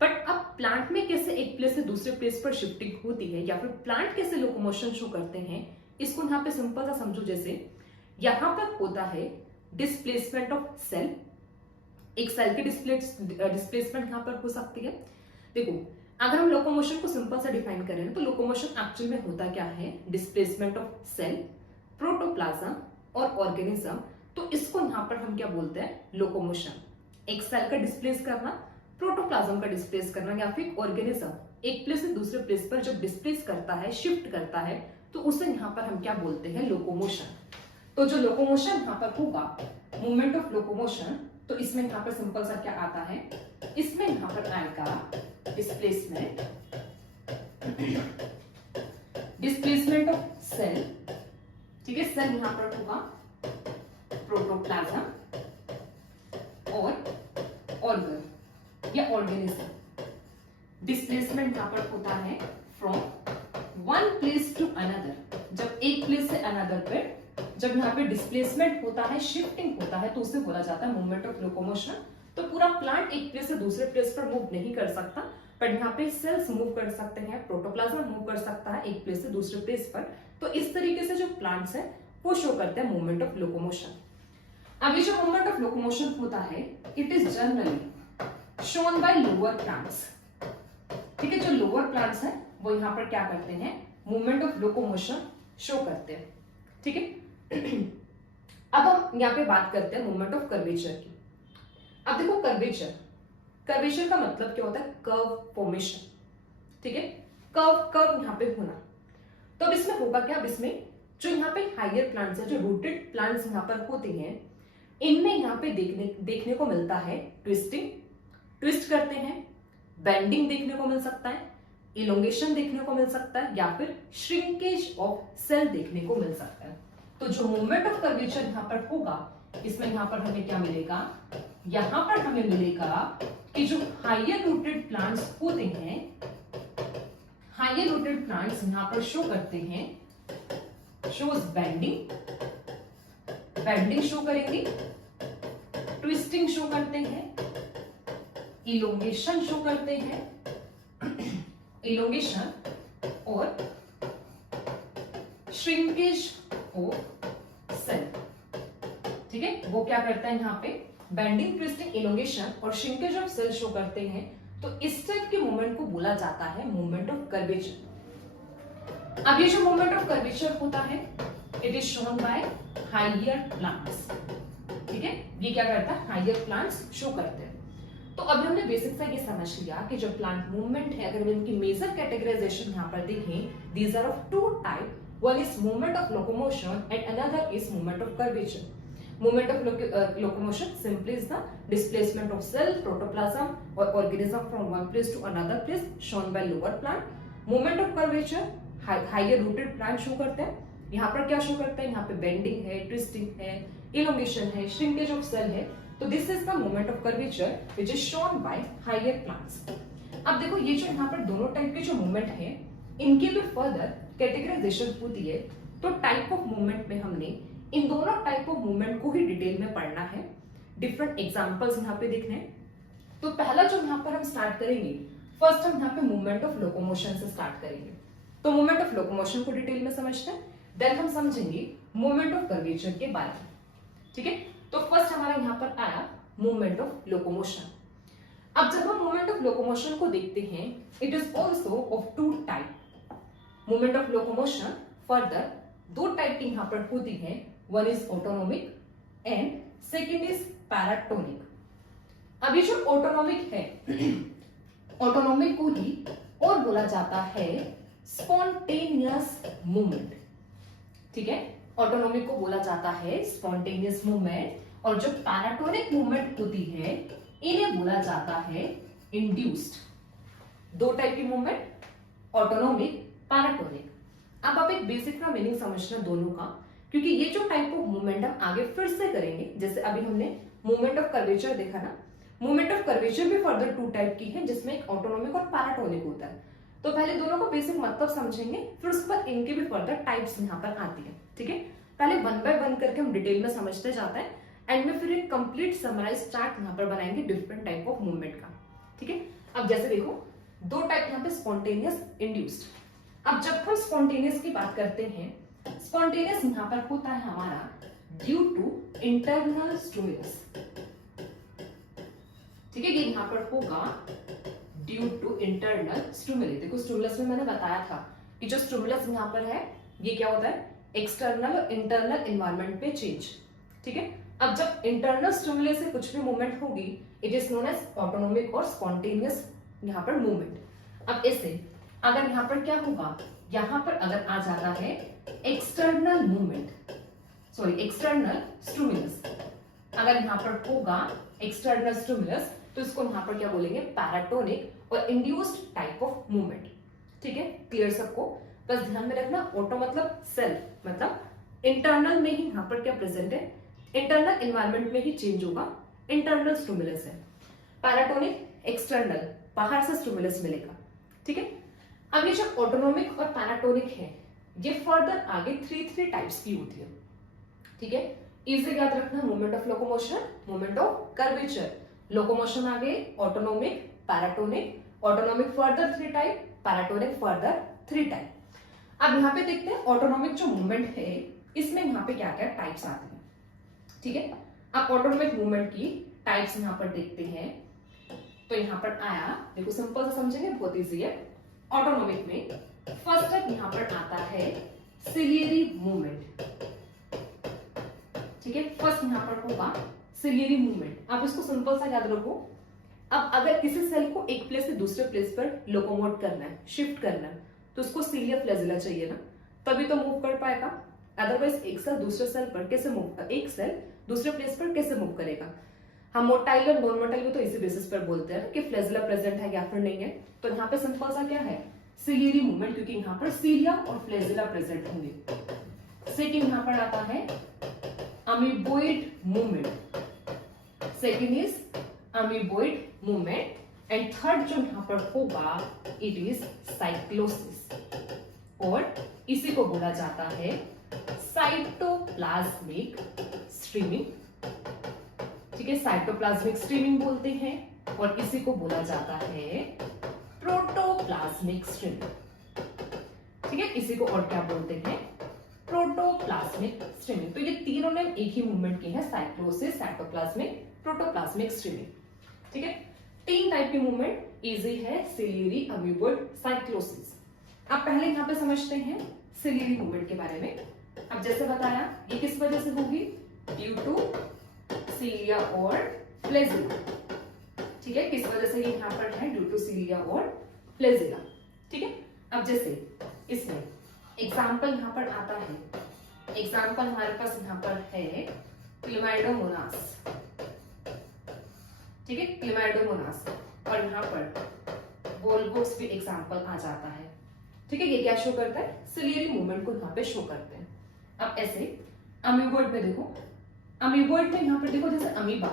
बट अब प्लांट में कैसे एक प्लेस से दूसरे प्लेस पर शिफ्टिंग होती है, या फिर प्लांट कैसे लोकोमोशन शो करते हैं, इसको यहाँ पे सिंपल सा समझो। जैसे यहाँ पर होता है डिस्प्लेसमेंट ऑफ सेल, एक सेल की डिस्प्लेसमेंट यहाँ पर हो सकती है। देखो अगर हम लोकोमोशन को सिंपल सा डिफाइन करें तो लोकोमोशन एक्चुअल में होता क्या है? डिस्प्लेसमेंट ऑफ सेल, प्रोटोप्लाज्म और ऑर्गेनिज्म। तो इसको यहाँ पर हम क्या बोलते हैं? लोकोमोशन। एक सेल का डिस्प्लेस करना, प्रोटोप्लाज्म का डिस्प्लेस करना, या फिर ऑर्गेनिज्म एक प्लेस से दूसरे प्लेस पर जब डिस्प्लेस करता है, शिफ्ट करता है, तो उसे यहाँ पर हम क्या बोलते हैं? लोकोमोशन। तो जो लोकोमोशन यहाँ पर होगा, मूवमेंट ऑफ लोकोमोशन, तो इसमें यहाँ पर सिंपल सा क्या आता है? इसमें यहाँ पर आएगा डिस्प्लेसमेंट डिस्प्लेसमेंट ऑफ सेल, ठीक है, सेल यहां पर होगा प्रोटोप्लाज्म और ऑर्गन या ऑर्गेनिज्म। डिस्प्लेसमेंट यहां पर होता है from one place to another, जब एक प्लेस से अनदर पे जब यहाँ पे डिस्प्लेसमेंट होता है, शिफ्टिंग होता है, तो उसे बोला जाता है मूवमेंट ऑफ लोकोमोशन। तो पूरा प्लांट एक प्लेस से दूसरे प्लेस पर मूव नहीं कर सकता, पर यहाँ पे सेल्स मूव कर सकते हैं, प्रोटोप्लाज्म मूव कर सकता है एक प्लेस से दूसरे प्लेस पर। तो इस तरीके से जो प्लांट्स है वो शो करते हैं मूवमेंट ऑफ लोकोमोशन। अब ये जो मूवमेंट ऑफ लोकोमोशन होता है, it is generally shown by lower plants, ठीक है। जो लोअर प्लांट्स है वो यहाँ पर क्या करते हैं, मूवमेंट ऑफ लोकोमोशन शो करते हैं, ठीक है। अब हम यहाँ पे बात करते हैं मूवमेंट ऑफ कर्वेचर की। अब देखो कर्वेचर, कर्वेचर का मतलब क्या होता है, कर्व फॉर्मेशन, ठीक है, कर्व यहाँ पे होना। तो अब इसमें होगा क्या, अब इसमें जो यहाँ पे हायर प्लांट्स है, जो रूटेड प्लांट्स यहाँ पर होते हैं, इनमें यहाँ पे देखने को मिलता है ट्विस्टिंग, ट्विस्ट करते हैं, बेंडिंग देखने को मिल सकता है, इलोंगेशन देखने को मिल सकता है, या फिर श्रिंकेज ऑफ सेल देखने को मिल सकता है। तो जो मूवमेंट ऑफ कर्वेचर यहाँ पर होगा, इसमें यहाँ पर हमें क्या मिलेगा, यहाँ पर हमें मिलेगा कि जो हायर रूटेड प्लांट्स होते हैं, हायर रूटेड प्लांट्स यहाँ पर शो करते हैं, शोज बेंडिंग, बेंडिंग शो करेंगे, ट्विस्टिंग शो करते हैं, इलोंगेशन शो करते हैं, इलोंगेशन और श्रिंकेज ऑफ सेल, ठीक है। वो क्या करता है, यहाँ पे बेंडिंग, ट्विस्टिंग, इलोंगेशन और श्रिंकेज ऑफ सेल शो करते हैं। तो इस टाइप के मूवमेंट को बोला जाता है मूवमेंट ऑफ कर्वेचर। अब ये जो मूवमेंट ऑफ कर्वेचर होता है, it is shown by higher plants, ठीक है। ये क्या करता है, हायर प्लांट्स शो करते हैं। तो अभी हमने बेसिक सा ये समझ लिया कि जो प्लांट मूवमेंट है, अगर इनकी मेजर कैटेगराइजेशन यहाँ पर देखें, these are of two type, one is movement of locomotion and another is movement of curvature. Movement of locomotion simply is the displacement of cell, protoplasm or organism from one place to another place shown by lower plant. Movement of curvature higher rooted plant show करते हैं। यहाँ पर क्या show करता है, यहाँ पे bending है, ट्विस्टिंग है, इलोंगेशन है, श्रिंकेज ऑफ सेल है। तो this is the movement of curvature which is shown by higher plants. अब देखो ये जो यहाँ पर दोनों टाइप के जो मूवमेंट है, इनकी भी फर्दर कैटेगराइजेशन होती है। तो टाइप ऑफ मूवमेंट में हमने इन दोनों टाइप ऑफ मूवमेंट को ही डिटेल में पढ़ना है, डिफरेंट एग्जांपल्स यहाँ पे देखने हैं। तो पहला जो यहाँ पर हम स्टार्ट करेंगे, फर्स्ट हम यहाँ पे मूवमेंट ऑफ लोकोमोशन से स्टार्ट करेंगे। तो मूवमेंट ऑफ लोकोमोशन को डिटेल में समझते हैं, देन हम समझेंगे मूवमेंट ऑफ कर्वेचर के बारे में, ठीक है। तो फर्स्ट हमारा यहाँ पर आया मूवमेंट ऑफ लोकोमोशन। अब जब हम मूवमेंट ऑफ लोकोमोशन को देखते हैं, it is also of two type. Movement of locomotion further दो टाइप की यहां पर होती है, one is autonomic and second is paratonic. अब ये जो ऑटोनोमिक है, ऑटोनोमिक को ही और बोला जाता है स्पॉन्टेनियस मूवमेंट, ठीक है। ऑटोनोमिक को बोला जाता है स्पॉन्टेनियस मूवमेंट, और जो पैराटोनिक मूवमेंट होती है इन्हें बोला जाता है इंड्यूस्ड। दो टाइप की मूवमेंट, ऑटोनोमिक, पैराटोनिक। अब आप एक बेसिक का मीनिंग समझना दोनों का, क्योंकि ये जो टाइप ऑफ मूवमेंट हम आगे फिर से करेंगे। जैसे अभी हमने मूवमेंट ऑफ कर्वेचर देखा ना, मूवमेंट ऑफ कर्वेचर भी फर्दर टू टाइप की है, जिसमें एक ऑटोनोमिक और पैराटोनिक होता है। तो पहले दोनों का बेसिक मतलब समझेंगे, फिर उसके बाद इनके भी फर्दर टाइप्स यहाँ पर आती है, ठीक है। पहले वन बाय वन करके हम डिटेल में समझते जाते हैं, एंड में फिर एक कंप्लीट समराइज चार्ट यहाँ पर बनाएंगे डिफरेंट टाइप ऑफ मूवमेंट का, ठीक है। अब जैसे देखो दो टाइप यहाँ पे स्पॉन्टेनियस, इंड्यूस्ड। अब जब हम स्पॉन्टेनियस की बात करते हैं, स्पॉन्टेनियस यहाँ पर होता है हमारा ड्यू टू इंटरनल स्टिमुलस, ठीक है। ये यहाँ पर होगा ड्यू टू इंटरनल स्टिमुलस। देखो स्टिमुलस में मैंने बताया था कि जो स्टिमुलस यहाँ पर है ये क्या होता है, एक्सटर्नल और इंटरनल एनवायरनमेंट पे चेंज, ठीक है। अब जब इंटरनल स्टिमुलस से कुछ भी मूवमेंट होगी, it is known as autonomic और स्पॉन्टेनियस यहाँ पर मूवमेंट। अब ऐसे अगर यहाँ पर क्या होगा, यहाँ पर अगर आ जाता है external movement, sorry external stimulus, अगर यहाँ पर होगा एक्सटर्नल स्टिमुलस, तो इसको यहाँ पर क्या बोलेंगे, पैराटोनिक और इंड्यूस्ड टाइप ऑफ मूवमेंट, ठीक है। क्लियर सबको। बस ध्यान में रखना, ऑटो मतलब सेल्फ, मतलब इंटरनल में ही यहाँ पर क्या प्रेजेंट है, इंटरनल एनवायरमेंट में ही चेंज होगा, इंटरनल स्टिमुलस है। पैराटोनिक एक्सटर्नल, बाहर से स्टिमुलस मिलेगा, ठीक है। अब ये जो ऑटोनोमिक और पैराटोनिक है, ये फर्दर आगे थ्री टाइप्स की होती है, ठीक है। इसे याद रखना, moment of locomotion, moment of curvature. Locomotion आगे autonomic, paratonic, autonomic further 3 type, paratonic further 3 type. अब यहाँ पे देखते हैं ऑटोनोमिक जो मूवमेंट है इसमें यहाँ पे क्या क्या टाइप्स आते हैं, ठीक है। अब ऑटोनोमिक मूवमेंट की टाइप्स यहाँ पर देखते हैं। तो यहाँ पर आया, देखो सिंपल से समझेंगे, बहुत इजी है। ऑटोनोमिक में फर्स्ट टाइप यहाँ पर आता है सिलियरी मूवमेंट, ठीक है। फर्स्ट यहाँ पर होगा सिलियरी मूवमेंट। आप इसको सिंपल सा याद रखो। अब अगर किसी सेल को एक प्लेस से दूसरे प्लेस पर लोकोमोट करना है, शिफ्ट करना है, तो उसको सीलिया फ्लैजिला चाहिए ना, तभी तो मूव कर पाएगा। अदरवाइज एक सेल दूसरे सेल पर कैसे मूव, एक सेल दूसरे प्लेस पर कैसे मूव करेगा। हम मोटाइल और नॉन मोटाइल तो इसी बेसिस पर बोलते हैं कि फ्लैजिला प्रेजेंट है या फिर नहीं है। तो यहाँ पे सिंपल सा क्या है, सिलियरी मूवमेंट, क्योंकि यहाँ पर सीलिया और फ्लैजिला प्रेजेंट होंगे। सेकंड यहाँ पर आता है amoeboid movement, second is amoeboid movement. And third जो यहाँ पर होगा इट इज साइक्लोसिस, और इसी को बोला जाता है साइटोप्लाज्मिक स्ट्रीमिंग, ठीक है। साइटोप्लाज्मिक स्ट्रीमिंग बोलते हैं, और इसी को बोला जाता है प्रोटोप्लाज्मिक स्ट्रीमिंग, ठीक है। इसी को और क्या बोलते हैं, प्रोटोप्लाज्मिक स्ट्रीमिंग। तो ये तीनों ने एक ही मूवमेंट की है, साइक्लोसिस, साइटोप्लाज्मिक, प्रोटोप्लाज्मिक स्ट्रीमिंग, ठीक है। 3 टाइप की मूवमेंट इजी है, सिलियरी, अमीबोइड, साइक्लोसिस। अब पहले यहाँ पे समझते हैं सिलियरी मूवमेंट के बारे में। अब जैसे बताया, ये किस वजह से होगी, ड्यू टू सीलिया और फ्लैजिला, ठीक है। किस वजह से ये यहाँ पर है, ड्यू टू सीलिया और फ्लैजिला, ठीक है। अब जैसे इसमें एग्जाम्पल यहाँ पर आता है, एग्जाम्पल हमारे पास यहाँ पर है क्लेमाइडोमोनास, ठीक है, क्लेमाइडोमोनास। और यहाँ पर वोल्वोस भी एग्जाम्पल आ जाता है, ठीक है। ये क्या शो करता है, सिलियरी मूवमेंट को यहाँ पे शो करते हैं। अब ऐसे अमीबोइड में देखो, अमीबोइड में यहाँ पर देखो, जैसे अमीबा,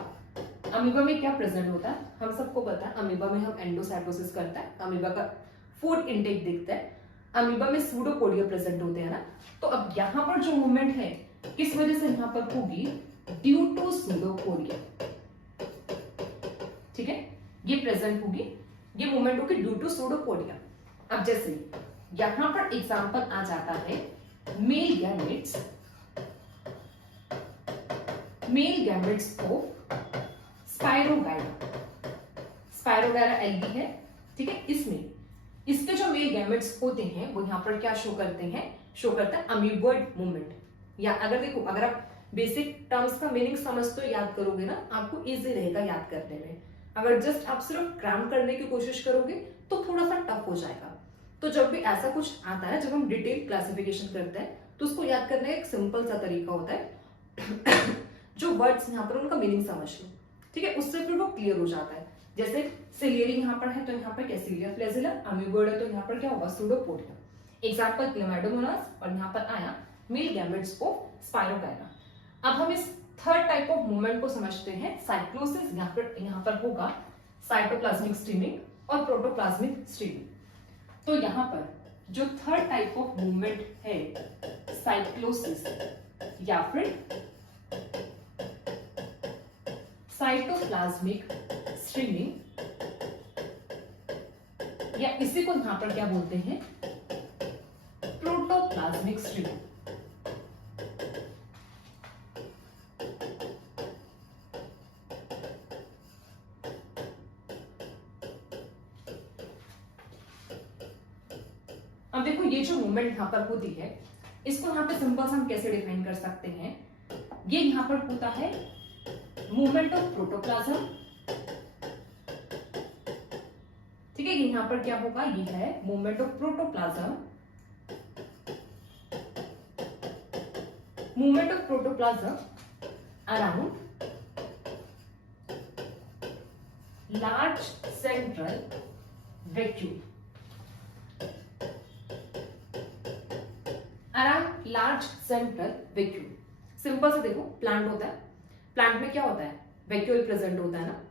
अमीबा में क्या प्रेजेंट होता है, हम सबको पता है। अमीबा में हम एंडोसाइटोसिस करता है, अमीबा का फूड इंटेक दिखता है, अमीबा में सूडोपोडिया प्रेजेंट होते हैं ना। तो अब यहाँ पर जो मूवमेंट है किस वजह से यहाँ पर होगी, ड्यू टू सूडोपोडिया, ठीक है। ये प्रेजेंट होगी, ये मूवमेंट होगी ड्यू टू सूडोपोडिया। अब जैसे यहां पर एग्जांपल आ जाता है male gametes, male gametes of spirogyra, spirogyra algae है, ठीक है। इसमें इसके जो मेल गैमेट्स होते हैं वो यहां पर क्या शो करते हैं, शो करता है अमीबोइड मूवमेंट। या अगर देखो, अगर आप बेसिक टर्म्स का मीनिंग समझ तो याद करोगे ना, आपको इजी रहेगा याद करने में। अगर जस्ट आप सिर्फ क्राम करने की कोशिश करोगे तो थोड़ा सा टफ हो जाएगा। तो जब भी ऐसा कुछ आता है, जब हम डिटेल क्लासिफिकेशन करते हैं, तो उसको याद करने का एक सिंपल सा तरीका होता है जो वर्ड्स यहाँ पर उनका मीनिंग समझ लो, ठीक है, उससे फिर वो क्लियर हो जाता है। जैसे सिलियरी यहाँ पर है तो यहाँ पर क्या, सीलिया फ्लैजिला, अमीबोइड है तो यहाँ पर क्या होगा, सूडोपोडिया। एग्जांपल क्लेमाइडोमोनास, और यहाँ पर आया मेल गैमेट्स ऑफ स्पाइरोगाइरा। अब हम इस थर्ड टाइप ऑफ मूवमेंट को समझते हैं, साइक्लोसिस। यहाँ पर होगा साइटोप्लाज्मिक स्ट्रीमिंग और प्रोटोप्लाज्मिक स्ट्रीमिंग। तो यहाँ पर जो थर्ड टाइप ऑफ मूवमेंट है साइक्लोसिस या फिर साइटोप्लाज्मिक स्ट्रीमिंग, या इसी को यहां पर क्या बोलते हैं, प्रोटोप्लाज्मिक स्ट्रीमिंग। अब देखो, ये जो मूवमेंट यहां पर होती है, इसको यहां पे सिंपल से हम कैसे डिफाइन कर सकते हैं। ये यहां पर होता है मूवमेंट ऑफ प्रोटोप्लाज्म, ठीक है। यहां पर क्या होगा, ये है movement of protoplasm, movement of protoplasm around large central vacuum, around large central vacuole. Simple से देखो, प्लांट होता है, प्लांट में क्या होता है, वैक्यूल प्रेजेंट होता है ना।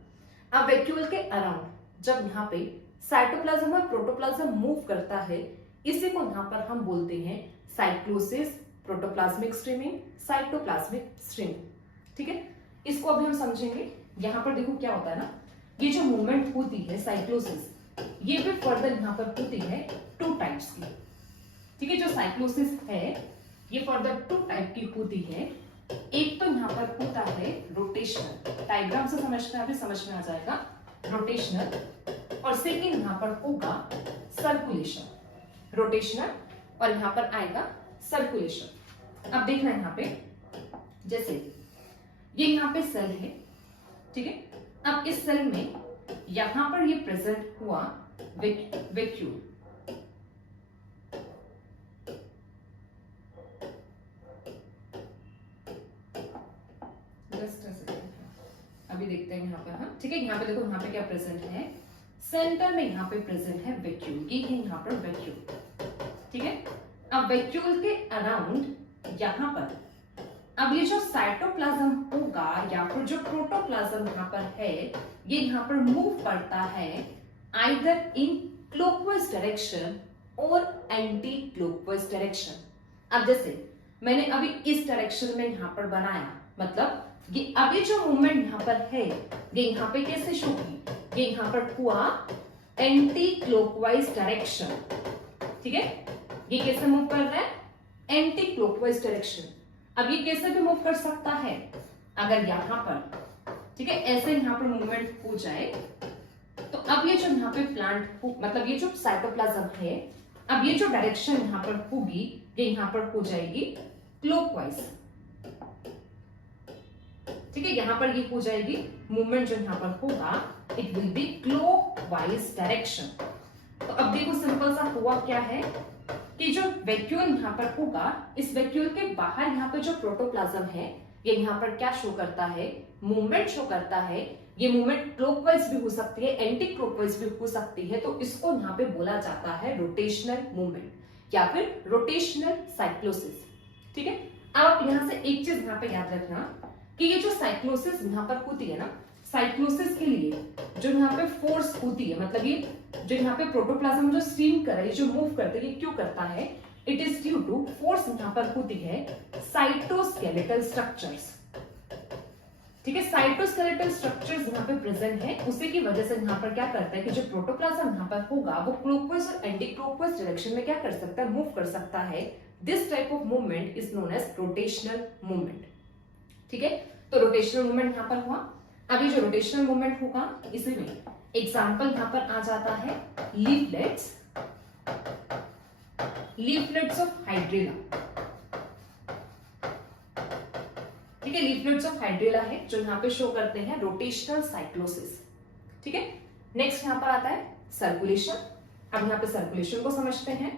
अब वैक्यूल के अराउंड जब यहाँ पे साइटोप्लाज्म और प्रोटोप्लाज्म मूव करता है, इसी को यहाँ पर हम बोलते हैं cyclosis, protoplasmic streaming, cytoplasmic streaming. ठीक है, इसको अभी हम समझेंगे। यहाँ पर देखो क्या होता है ना, ये जो मूवमेंट होती है साइक्लोसिस, ये भी फर्दर यहाँ पर होती है टू टाइप्स की। ठीक है, जो साइक्लोसिस है ये फर्दर टू टाइप की होती है। एक तो यहाँ पर होता है रोटेशनल, डायग्राम से समझना है, अभी समझ में आ जाएगा, रोटेशनल। और सेकेंड यहाँ पर होगा सर्कुलेशन, रोटेशनल और यहाँ पर आएगा सर्कुलेशन। अब देखना है यहाँ पे, जैसे ये यहाँ पे सेल है, ठीक है। अब इस सेल में यहां पर ये प्रेजेंट हुआ वैक्यूल, अभी देखते हैं यहाँ पर हम। ठीक है, यहाँ पे देखो, यहाँ पे क्या प्रेजेंट है, सेंटर में यहाँ पे प्रेजेंट है वैक्यूल, ये है यहाँ पर वैक्यूल। ठीक है, अब वैक्यूल के अराउंड यहाँ पर अब ये जो साइटोप्लाज्म होगा या फिर जो प्रोटोप्लाज्म यहाँ पर है, ये यहाँ पर मूव करता है आइदर इन क्लॉकवाइज डायरेक्शन और एंटी क्लॉकवाइज डायरेक्शन। अब जैसे मैंने अभी इस डायरेक्शन में यहाँ पर बनाया, मतलब ये अभी जो मूवमेंट यहाँ पर है ये यहाँ पे कैसे शो की, ये यहाँ पर हुआ एंटी क्लॉकवाइज डायरेक्शन। ठीक है, ये कैसे मूव कर रहा है, एंटी क्लॉकवाइज डायरेक्शन। अब ये कैसे भी मूव कर सकता है, अगर यहां पर, ठीक है, ऐसे यहां पर मूवमेंट हो जाए तो अब ये जो यहाँ पे प्लांट मतलब ये जो साइटोप्लाज्म है, अब ये जो डायरेक्शन यहाँ पर होगी ये यहाँ पर हो जाएगी क्लॉकवाइज। ठीक है, यहां पर ये हो जाएगी मूवमेंट जो यहाँ पर होगा, it will be clockwise direction. तो अब देखो सिंपल सा हुआ क्या है कि जो वैक्यूल यहाँ पर होगा, इस वैक्यूल के बाहर यहाँ पे जो प्रोटोप्लाज्म है ये यहाँ पर क्या शो करता है, मूवमेंट शो करता है। ये मूवमेंट क्लॉकवाइज भी हो सकती है, एंटी क्लॉकवाइज भी हो सकती है, तो इसको यहाँ पे बोला जाता है रोटेशनल मूवमेंट या फिर रोटेशनल साइक्लोसिस। ठीक है, अब आप यहाँ से एक चीज यहाँ पे याद रखना कि ये जो साइक्लोसिस यहाँ पर होती है ना, साइक्लोसिस के लिए जो यहाँ पे फोर्स होती है, मतलब ये जो यहाँ पे प्रोटोप्लाज्म जो स्ट्रीम कर रही है, जो मूव करते है, ये क्यों करता है, it is due to force यहाँ पर होती है साइटोस्केलेटल स्ट्रक्चर्स। ठीक है, साइटोस्केलेटल स्ट्रक्चर्स यहाँ पे प्रेजेंट है, उसी की वजह से यहाँ पर क्या करता है कि जो प्रोटोप्लाज्म यहाँ पर होगा वो क्लॉकवाइज और एंटी क्लॉकवाइज डायरेक्शन में क्या कर सकता है, मूव कर सकता है। This type of movement is known as rotational movement. ठीक है, तो रोटेशनल मूवमेंट यहाँ पर हुआ। अभी जो रोटेशनल मूवमेंट होगा, इसी में एग्जाम्पल यहाँ पर आ जाता है लीफलेट्स, लीफलेट्स ऑफ हाइड्रेला। ठीक है, लीफलेट्स ऑफ हाइड्रेला है जो यहाँ पे शो करते हैं रोटेशनल साइक्लोसिस। ठीक है, नेक्स्ट यहाँ पर आता है सर्कुलेशन। अब यहाँ पे सर्कुलेशन को समझते हैं।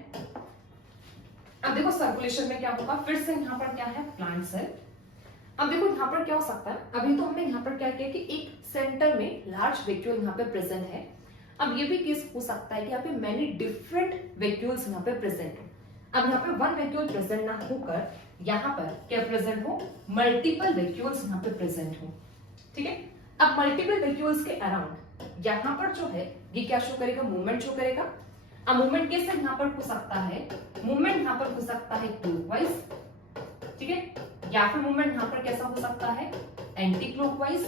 अब देखो सर्कुलेशन में क्या होगा, फिर से यहाँ पर क्या है, प्लांट सेल। अब देखो यहाँ पर क्या हो सकता है, अभी तो हमने यहाँ पर क्या किया कि एक सेंटर में लार्ज वैक्यूल यहाँ पे प्रेजेंट है। अब ये भी केस हो सकता है कि यहाँ पे मैनी डिफरेंट वैक्यूल्स यहाँ पे प्रेजेंट हो। अब यहाँ पे वन वैक्यूल प्रेजेंट ना होकर यहाँ पर क्या प्रेजेंट हो, मल्टीपल वैक्यूल्स यहाँ पे प्रेजेंट हो। ठीक है, अब मल्टीपल वैक्यूल्स के अराउंड यहाँ पर जो है ये क्या शो करेगा, मूवमेंट शो करेगा। अब मूवमेंट कैसे यहाँ पर हो सकता है, मूवमेंट यहाँ पर हो सकता है क्लॉकवाइज, ठीक है, या फिर मूवमेंट यहाँ पर कैसा हो सकता है, एंटी क्लॉकवाइज।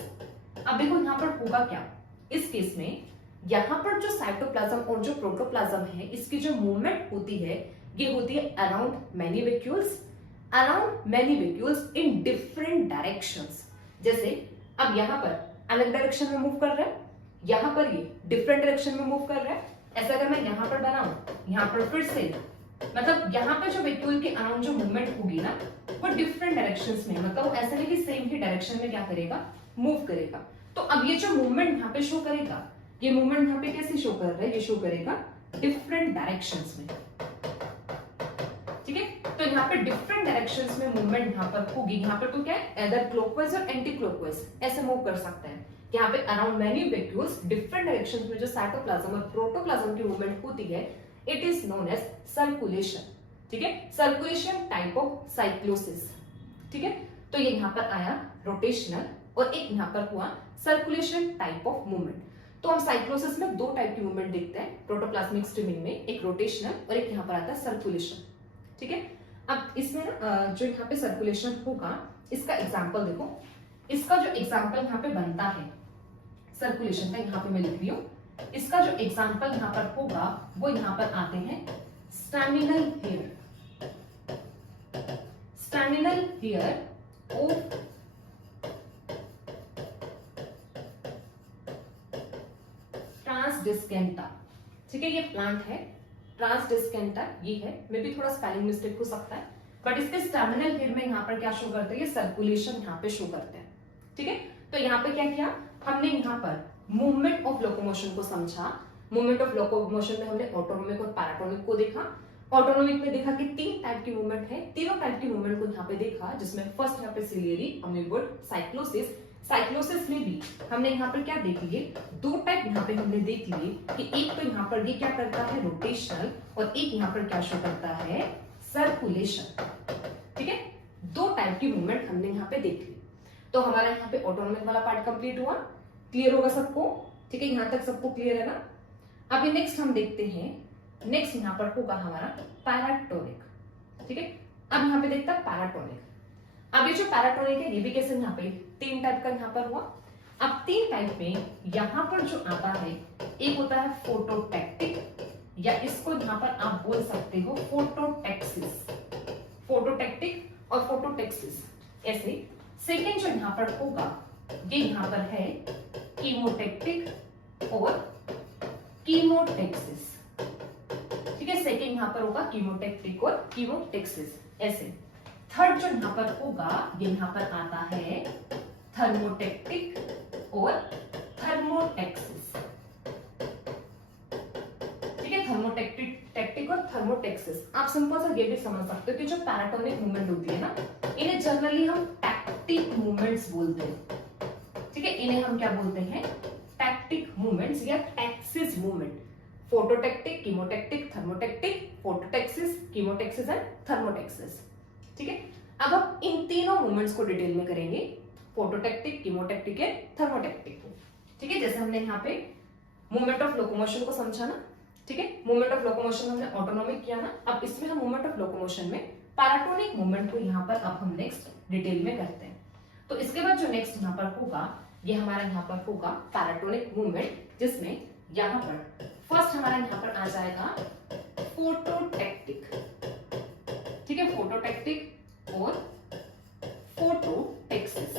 अब देखो यहाँ पर होगा क्या, इस केस में यहाँ पर जो साइटोप्लाज्म और जो प्रोटोप्लाज्म है, इसकी जो मूवमेंट होती है ये होती है around many vacuoles, around many vacuoles in different directions. जैसे अब यहाँ पर अलग डायरेक्शन में मूव कर रहा है, यहाँ पर ये डिफरेंट डायरेक्शन में मूव कर रहा है। ऐसा अगर मैं यहाँ पर बनाऊं, यहाँ पर फिर से मतलब यहाँ पे जो वैक्यूल के अराउंड जो मूवमेंट होगी ना वो डिफरेंट डायरेक्शंस में, मतलब ऐसा नहीं कि सेम ही डायरेक्शन में क्या करेगा, मूव करेगा। तो अब ये जो मूवमेंट यहाँ पे शो करेगा, ये मूवमेंट यहाँ पे कैसे शो कर रहा है, ये शो करेगा डिफरेंट डायरेक्शंस में। ठीक है, तो यहाँ पे डिफरेंट डायरेक्शंस में मूवमेंट यहाँ पर होगी। यहाँ पर तो क्या है, एदर क्लॉकवाइज और एंटी क्लॉकवाइज ऐसे मूव कर सकते हैं। यहाँ पे around many vacuoles different directions में जो साइटोप्लाज्म और प्रोटोप्लाज्म की मूवमेंट होती है, it is known as circulation. ठीक है, सर्कुलेशन टाइप ऑफ साइक्लोसिस, ठीक है। तो ये यहाँ पर आया रोटेशनल और एक यहाँ पर हुआ सर्कुलेशन टाइप ऑफ मूवमेंट। तो हम साइक्लोसिस में दो टाइप की मूवमेंट देखते हैं प्रोटोप्लाज्मिक स्ट्रीमिंग में, एक रोटेशनल और एक यहाँ पर आता है सर्कुलेशन, ठीक है। अब इसमें जो यहाँ पे सर्कुलेशन होगा इसका एग्जाम्पल देखो, इसका जो एग्जाम्पल यहाँ पे बनता है सर्कुलेशन का, यहाँ पे मैं लिख रही हूँ, इसका जो एग्जाम्पल यहाँ पर होगा वो यहाँ पर आते हैं स्टैमिनल हेयर, स्टैमिनल हेयर ऑफ ट्रांसडिस्केंटा, ठीक है। ये प्लांट है ट्रांसडिस्केंटा, ये है, मे भी थोड़ा स्पेलिंग मिस्टेक हो सकता है, बट इसके स्टैमिनल हेयर में यहाँ पर क्या शो करते हैं, ये सर्कुलेशन यहाँ पे शो करते हैं, ठीक है। तो यहाँ पे क्या किया हमने, यहाँ पर मूवमेंट ऑफ लोकोमोशन को समझा। मूवमेंट ऑफ लोकोमोशन में हमने ऑटोनोमिक और पैराटोनिक को देखा। ऑटोनोमिक में देखा कि तीन टाइप की मूवमेंट है, तीनों टाइप की मूवमेंट को यहाँ पे देखा, जिसमें फर्स्ट यहाँ पे सिलियरी, अमीबोइड, साइक्लोसिस। साइक्लोसिस में भी हमने यहाँ पर क्या देख लिए, दो टाइप यहाँ पे हमने देख लिए कि एक तो यहाँ पर ये क्या करता है रोटेशनल, और एक यहाँ पर क्या शो करता है सर्कुलेशन, ठीक है। दो टाइप की मूवमेंट हमने यहाँ पे देख ली। तो हमारा यहाँ पे ऑटोनोमिक वाला पार्ट कंप्लीट हुआ, क्लियर होगा सबको, ठीक है, यहाँ तक सबको क्लियर है ना। अभी नेक्स्ट हम देखते हैं, नेक्स्ट यहाँ पर होगा हमारा पैराटोनिक, ठीक है। अब यहाँ पे देखता है पैराटोनिक। अब ये जो पैराटोनिक है ये भी कैसे, यहाँ पे तीन टाइप का यहाँ पर हुआ। अब तीन टाइप में यहाँ पर जो आता है, एक होता है फोटोटैक्टिक, या इसको यहाँ पर आप बोल सकते हो फोटोटैक्सिस, फोटोटैक्टिक और फोटोटैक्सिस ऐसे। सेकेंड जो यहाँ पर होगा ये यहाँ पर है कीमोटैक्टिक और कीमोटैक्सिस, ठीक है। सेकेंड यहाँ पर होगा कीमोटैक्टिक और कीमोटैक्सिस ऐसे। थर्ड जो यहाँ पर होगा ये यहाँ पर आता है थर्मोटैक्टिक और थर्मोटैक्सिस, ठीक है। थर्मोटैक्टिक और थर्मोटैक्सिस आप सिंपल सा ये भी समझ सकते हो कि जो पैराटोनिक मूवमेंट होती है ना, इन्हें जनरली हम टैक्टिक मूवमेंट्स बोलते हैं, ठीक है। इन्हें हम क्या बोलते हैं, टैक्टिक मूवमेंट्स या टैक्सिस मूवमेंट। फोटोटैक्टिक, कीमोटैक्टिक, थर्मोटैक्टिक, फोटोटैक्सिस, कीमोटैक्सिस एंड थर्मोटैक्सिस, ठीक है। अब हम इन तीनों मूवमेंट्स को डिटेल में करेंगे, फोटोटैक्टिक, कीमोटैक्टिक एंड थर्मोटैक्टिक को, ठीक है। जैसे हमने यहाँ पे मूवमेंट ऑफ लोकोमोशन को समझा ना, ठीक है। मूवमेंट ऑफ लोकोमोशन हमने ऑटोनोमिक किया ना, अब इसमें हम मूवमेंट ऑफ लोकोमोशन में पैराटोनिक मूवमेंट को यहाँ पर अब हम नेक्स्ट डिटेल में करते हैं। तो इसके बाद जो नेक्स्ट यहाँ पर होगा ये हमारा यहाँ पर होगा पैराटोनिक मूवमेंट, जिसमें यहाँ पर फर्स्ट हमारा यहाँ पर आ जाएगा फोटोटैक्टिक, ठीक है, फोटोटैक्टिक और फोटोटैक्सिस,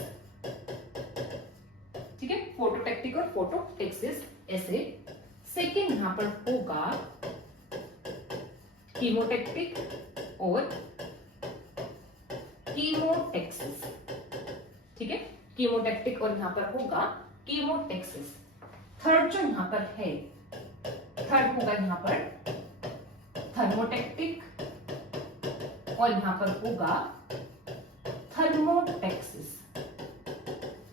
ठीक है, फोटोटैक्टिक और फोटोटैक्सिस ऐसे। सेकेंड यहाँ पर होगा कीमोटैक्टिक और कीमोटैक्सिस, ठीक है, कीमोटैक्टिक और यहाँ पर होगा कीमोटैक्सिस। थर्ड जो यहाँ पर है, थर्ड होगा यहाँ पर थर्मोटैक्टिक और यहाँ पर होगा थर्मोटैक्सिस,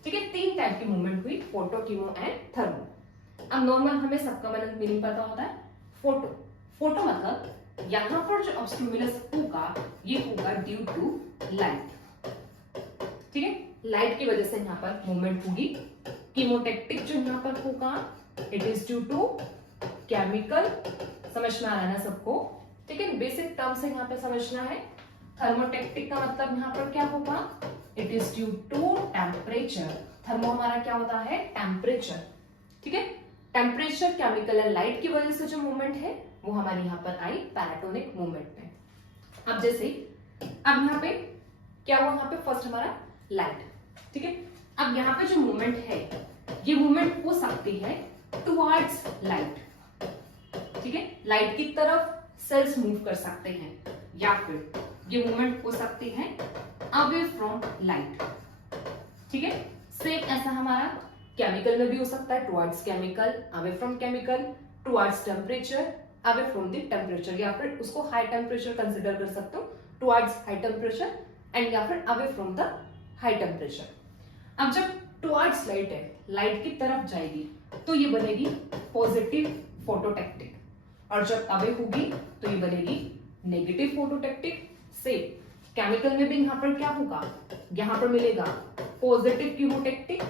ठीक है। तीन टाइप की मूवमेंट हुई, फोटो, कीमो एंड थर्मो। अब नॉर्मल हमें सबका मीनिंग पता होता है, फोटो, फोटो मतलब यहाँ पर जो स्टिमुलस होगा ये होगा ड्यू टू लाइट, ठीक है, लाइट की वजह से यहाँ पर मूवमेंट होगी। कीमोटैक्टिक जो यहाँ पर होगा it is due to chemical, समझ में आ रहा है ना सबको, ठीक है, बेसिक टर्म से यहाँ पे समझना है। थर्मोटैक्टिक का मतलब यहाँ पर क्या होगा, it is due to temperature. Thermo हमारा क्या होता है, टेम्परेचर, ठीक है। टेम्परेचर, केमिकल एंड लाइट की वजह से जो मूवमेंट है वो हमारे यहाँ पर आई पैराटोनिक मूवमेंट में। अब जैसे अब यहाँ पे क्या हुआ, यहाँ पे फर्स्ट हमारा लाइट, ठीक है। अब यहाँ पे जो मूवमेंट है ये मूवमेंट हो सकती है टुवर्ड्स लाइट, ठीक है, लाइट की तरफ सेल्स मूव कर सकते हैं, या फिर ये मूवमेंट हो सकती है अवे फ्रॉम लाइट, ठीक है। सेम ऐसा हमारा केमिकल में भी हो सकता है, towards chemical, away from chemical, towards temperature, away from the temperature, या फिर उसको हाई टेम्परेचर कंसिडर कर सकते हो, टुवर्ड्स हाई टेम्परेचर एंड या फिर away from the high temperature. अब जब टुवर्ड्स लाइट है, लाइट की तरफ जाएगी तो ये बनेगी पॉजिटिव फोटोटैक्टिक, और जब अवे होगी तो ये बनेगी नेगेटिव फोटोटैक्टिक। से केमिकल में भी यहाँ पर क्या होगा, यहाँ पर मिलेगा पॉजिटिव कीमोटैक्टिक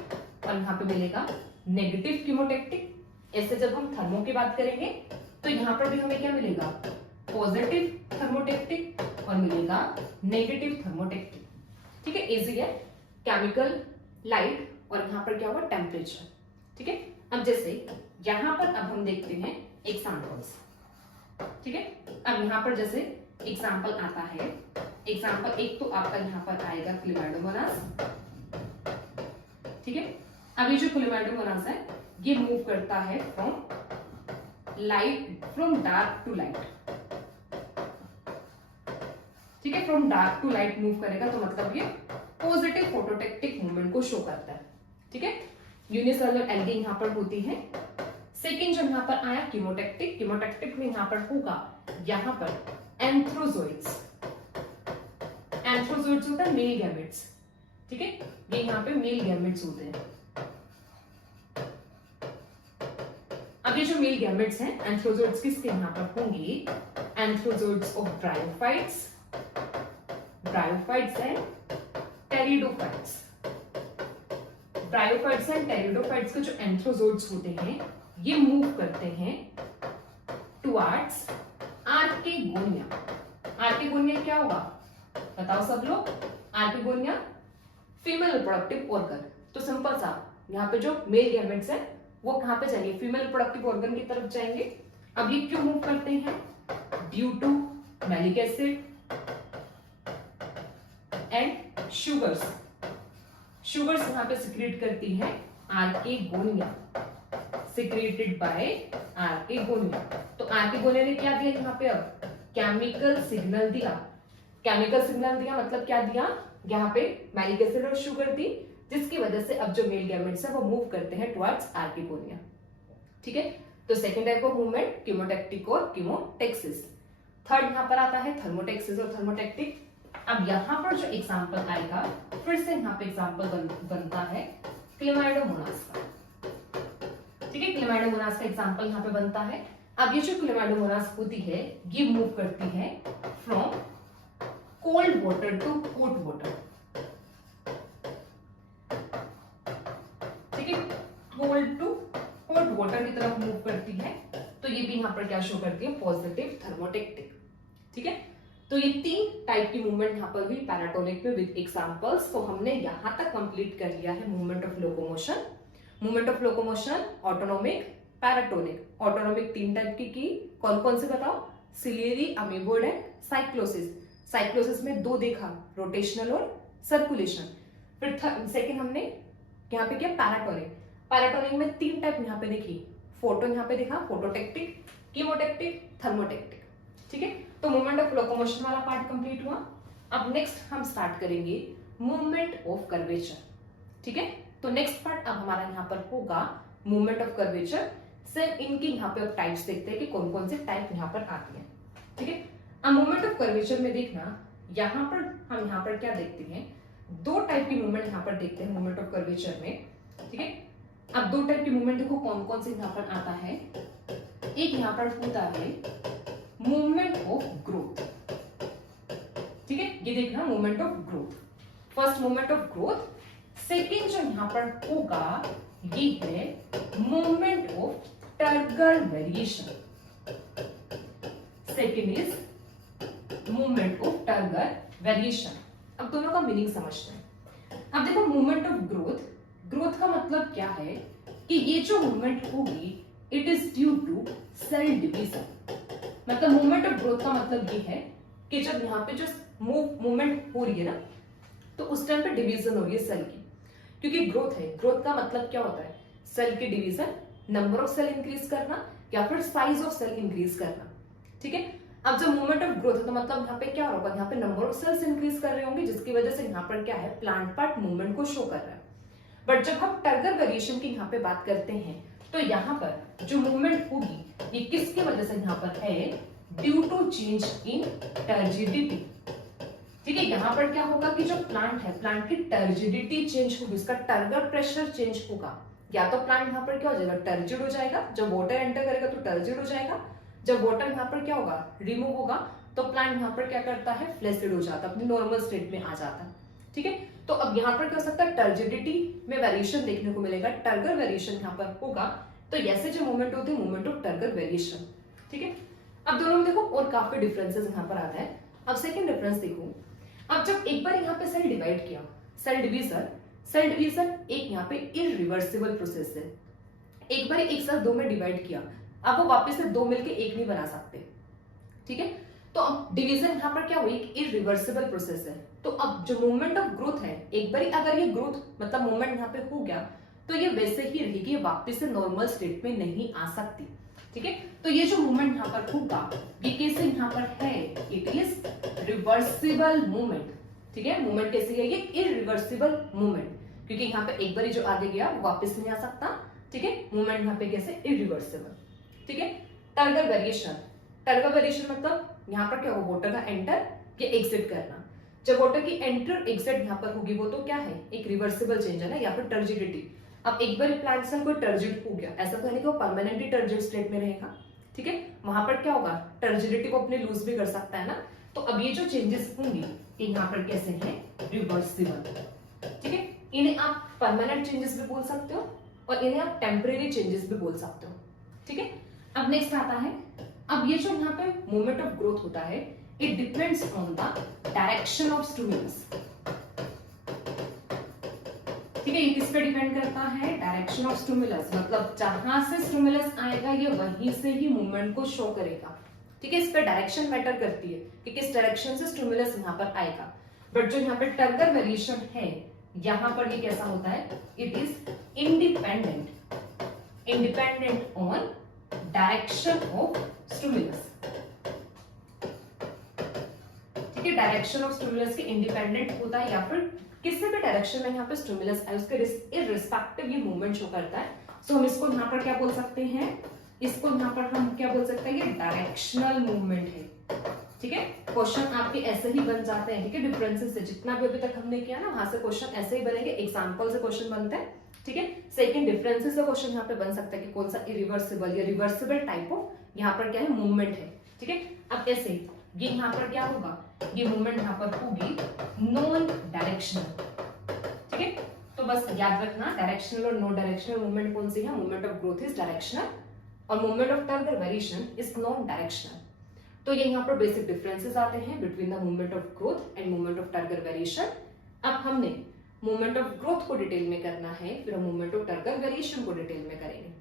और यहाँ पे मिलेगा नेगेटिव कीमोटैक्टिक। ऐसे जब हम थर्मो की बात करेंगे तो यहाँ पर भी हमें क्या मिलेगा, पॉजिटिव थर्मोटैक्टिक और मिलेगा नेगेटिव थर्मोटैक्टिक। ठीक है, इजी है। केमिकल, लाइट और यहाँ पर क्या होगा, टेम्परेचर। ठीक है, अब जैसे यहाँ पर अब हम देखते हैं एग्जाम्पल्स। ठीक है, अब यहाँ पर जैसे एग्जाम्पल आता है, एग्जाम्पल एक तो आपका यहाँ पर आएगा क्लेमाइडोमोनास। ठीक है, अब ये जो क्लेमाइडोमोनास है ये मूव करता है फ्रॉम डार्क टू लाइट। ठीक है, from dark to light move करेगा तो मतलब ये पॉजिटिव फोटोटैक्टिक मूवमेंट को शो करता है। ठीक है, यूनिसेलुलर एल्गी यहाँ पर होती है। सेकेंड जो यहाँ पर आया कीमोटैक्टिक, कीमोटैक्टिक में यहाँ पर होगा यहाँ पर एंथ्रोजोइड्स। एंथ्रोजोइड्स होता है मेल गैमेट्स। ठीक है, ये यहाँ पे मेल गैमेट्स होते हैं। अब ये जो मेल गैमेट्स हैं एंथ्रोजोइड्स किसके यहाँ पर होंगे, antherozoids of bryophytes, bryophytes and pteridophytes. Bryophytes and pteridophytes के जो एंथ्रोजोइड्स होते हैं ये मूव करते हैं टुवर्ड्स आर्केगोनिया। आर्केगोनिया क्या होगा बताओ सब लोग, आर्केगोनिया फीमेल रिप्रोडक्टिव ऑर्गन। तो सिंपल सा यहाँ पे जो मेल गैमेट्स है वो कहां पे जाएंगे, फीमेल रिप्रोडक्टिव ऑर्गन की तरफ जाएंगे। अब ये क्यों मूव करते हैं, due to malic acid and sugars. Sugars यहाँ पे सिक्रेट करती है आर्केगोनिया, सिक्रेटेड बाय आर्केगोनिया। तो आर्केगोनिया ने क्या दिया यहाँ पे, अब केमिकल सिग्नल दिया। केमिकल सिग्नल दिया मतलब क्या दिया, यहाँ पे मैलिक एसिड और शुगर दी, जिसकी वजह से अब जो मेल गैमेट्स है वो मूव करते हैं टुवर्ड्स आर्केगोनिया। ठीक है, तो सेकंड टाइप ऑफ मूवमेंट कीमोटैक्टिक और कीमोटैक्सिस। थर्ड यहाँ पर आता है थर्मोटैक्सिस और थर्मोटैक्टिक। अब यहाँ पर जो एग्जांपल आएगा, फिर से यहाँ पे एग्जांपल बनता है क्लेमाइडोमोनास का। ठीक है, क्लेमाइडोमोनास का एग्जांपल यहाँ पे बनता है। अब ये जो क्लेमाइडोमोनास होती है ये मूव करती है from cold water to hot water. ठीक है, कोल्ड टू हॉट वाटर की तरफ मूव करती है। तो ये भी यहाँ पर क्या शो करती है, पॉजिटिव थर्मोटैक्टिक। ठीक है, तो ये तीन टाइप की मूवमेंट यहाँ पर हुई पैराटोनिक में विद एग्जांपल्स। तो हमने यहाँ तक कंप्लीट कर लिया है movement of locomotion. Movement of locomotion autonomic, paratonic. Autonomic तीन टाइप की कौन कौन से बताओ, ciliary, amoeboid and cyclosis. Cyclosis में दो देखा, रोटेशनल और सर्कुलेशन। फिर सेकंड हमने यहाँ पे क्या, पैराटोनिक। पैराटोनिक में तीन टाइप यहाँ पे देखी, फोटो यहाँ पे देखा, फोटोटैक्टिक, कीमोटैक्टिक, थर्मोटैक्टिक। ठीक है, तो मूवमेंट ऑफ लोकोमोशन वाला पार्ट कंप्लीट हुआ। अब नेक्स्ट हम स्टार्ट करेंगे मूवमेंट ऑफ कर्वेचर। ठीक है, तो नेक्स्ट पार्ट अब हमारा यहाँ पर होगा मूवमेंट ऑफ कर्वेचर। सिर्फ इनकी यहाँ पे अब टाइप्स देखते हैं कि कौन कौन से टाइप यहाँ पर आती है। ठीक है, अब मूवमेंट ऑफ कर्वेचर में देखना, यहाँ पर हम यहाँ पर क्या देखते हैं, दो टाइप की मूवमेंट यहाँ पर देखते हैं मूवमेंट ऑफ कर्वेचर में। ठीक है, अब दो टाइप की मूवमेंट देखो कौन कौन से यहाँ पर आता है। एक यहाँ पर होता है मूवमेंट ऑफ ग्रोथ। ठीक है, ये देखना movement of growth, first movement of growth. Second जो यहाँ पर होगा ये है movement of turgor variation. Second is movement of turgor variation. अब दोनों का मीनिंग समझते हैं। अब देखो मूवमेंट ऑफ ग्रोथ, ग्रोथ का मतलब क्या है कि ये जो मूवमेंट होगी it is due to cell division. मतलब मूवमेंट ऑफ ग्रोथ का मतलब ये है कि जब यहाँ पे जो मूवमेंट हो रही है ना, तो उस टाइम पे डिवीजन हो रही है सेल की, क्योंकि ग्रोथ है। ग्रोथ का मतलब क्या होता है, सेल की division, number of cell increase करना या फिर साइज ऑफ सेल इंक्रीज करना। ठीक है, अब जब मूवमेंट ऑफ ग्रोथ है तो मतलब यहाँ पे क्या होगा, यहाँ पे नंबर ऑफ सेल्स इंक्रीज कर रहे होंगे, जिसकी वजह से यहाँ पर क्या है, प्लांट पार्ट मूवमेंट को शो कर रहा है। बट जब हम टर्गर वेरिएशन की यहाँ पे बात करते हैं तो यहाँ पर जो मूवमेंट होगी ये किसकी वजह से यहाँ पर है, due to change in turgidity. ठीक है, यहाँ पर क्या होगा कि जो प्लांट है, प्लांट की टर्जिडिटी चेंज होगी, इसका टर्गर प्रेशर चेंज होगा। या तो प्लांट यहाँ पर क्या हो जाएगा, टर्जिड हो जाएगा, जब वाटर एंटर करेगा तो टर्जिड हो जाएगा, जब वाटर यहाँ पर क्या होगा, रिमूव होगा तो प्लांट यहाँ पर क्या करता है, फ्लैसिड हो जाता है, अपनी नॉर्मल स्टेट में आ जाता है। ठीक है, तो अब यहाँ पर क्या हो सकता है, टर्जिडिटी में वेरिएशन देखने को मिलेगा, टर्गर वेरिएशन यहाँ पर होगा। तो ऐसे जो मूवमेंट होती है मूवमेंट ऑफ टर्गर वेरिएशन। ठीक है, अब दोनों में देखो और काफी डिफरेंसेस यहाँ पर आता है। अब सेकंड डिफरेंस देखो, अब जब एक बार यहाँ पे सेल डिवाइड किया, सेल डिवीजन एक यहाँ पे इरिवर्सिबल प्रोसेस है। एक बार एक साथ दो में डिवाइड किया, अब वो वापस से दो मिलके एक नहीं बना सकते। ठीक है, तो अब डिवीजन यहाँ पर क्या हुई, इरिवर्सिबल प्रोसेस है। तो अब जो मूवमेंट ऑफ ग्रोथ है, एक बार अगर ये ग्रोथ मतलब मूवमेंट यहाँ पे हो गया तो ये वैसे ही रहेगी, ये वापस से नॉर्मल स्टेट में नहीं आ सकती। ठीक है, तो ये जो मूवमेंट यहाँ पर होगा ये कैसे यहाँ पर है, इट इज रिवर्सिबल मूवमेंट। ठीक है, मूवमेंट कैसी है, ये इरिवर्सिबल मूवमेंट, क्योंकि यहाँ पे एक बार जो आगे गया वो वापस नहीं आ सकता। ठीक है, मूवमेंट यहाँ पे कैसे, इरिवर्सिबल। ठीक है, टर्गर वेरिएशन मतलब यहाँ पर क्या हो, वाटर का एंटर या एग्जिट करना। जब वाटर की एंटर एग्जिट यहाँ पर होगी वो तो क्या है, एक रिवर्सिबल चेंज है ना, या फिर टर्जिडिटी। अब एक बार प्लांट से कोई टर्जिड हो गया, ऐसा तो है नहीं कि वो परमानेंटली टर्जिड स्टेट में रहेगा। ठीक है, वहां पर क्या होगा, टर्जिडिटी को अपने लूज भी कर सकता है ना। तो अब ये जो चेंजेस होंगी ये यहाँ पर कैसे है, रिवर्सिबल। ठीक है, इन्हें आप परमानेंट चेंजेस भी बोल सकते हो और इन्हें आप टेम्परेरी चेंजेस भी बोल सकते हो। ठीक है, अब नेक्स्ट आता है, अब ये जो यहाँ पे मूवमेंट ऑफ ग्रोथ होता है, it depends on the direction of stimulus. ठीक है, ये किस पे डिपेंड करता है, डायरेक्शन ऑफ स्टिमुलस, मतलब जहां से स्टिमुलस आएगा ये वहीं से ही मूवमेंट को शो करेगा। ठीक है, इस पे डायरेक्शन मैटर करती है कि किस डायरेक्शन से स्टिमुलस यहाँ पर आएगा। बट जो यहाँ पे टर्गर वेरिएशन है, यहाँ पर ये कैसा होता है, it is independent on direction of stimulus. ठीक है, डायरेक्शन ऑफ स्टिमुलस के इंडिपेंडेंट होता है, या फिर किसी भी डायरेक्शन में यहाँ पे स्टिमुलस है उसके इररिस्पेक्टिव ये मूवमेंट शो करता है। सो हम इसको यहाँ पर क्या बोल सकते हैं, इसको यहाँ पर हम क्या बोल सकते हैं, ये डायरेक्शनल मूवमेंट है। ठीक है, क्वेश्चन आपके ऐसे ही बन जाते हैं। ठीक है, डिफरेंसेस से जितना भी अभी तक हमने किया ना, वहां से क्वेश्चन ऐसे ही बनेंगे, एग्जांपल से क्वेश्चन बनते हैं। ठीक है, सेकंड डिफरेंसेस से क्वेश्चन यहाँ पे बन सकता है कि कौन सा इरिवर्सिबल या रिवर्सिबल टाइप ऑफ यहाँ पर क्या है, मूवमेंट है। ठीक है, अब ऐसे ये यहाँ पर क्या होगा, ये मूवमेंट यहाँ पर होगी नॉन डायरेक्शनल। ठीक है, तो बस याद रखना डायरेक्शनल और नॉन डायरेक्शनल मूवमेंट कौन सी है, movement of growth is directional और movement of turgor variation is non directional. तो ये यहाँ पर बेसिक डिफरेंसेस आते हैं between the movement of growth and movement of turgor variation. अब हमने मूवमेंट ऑफ ग्रोथ को डिटेल में करना है, फिर हम मूवमेंट ऑफ टर्गर वेरिएशन को डिटेल में करेंगे।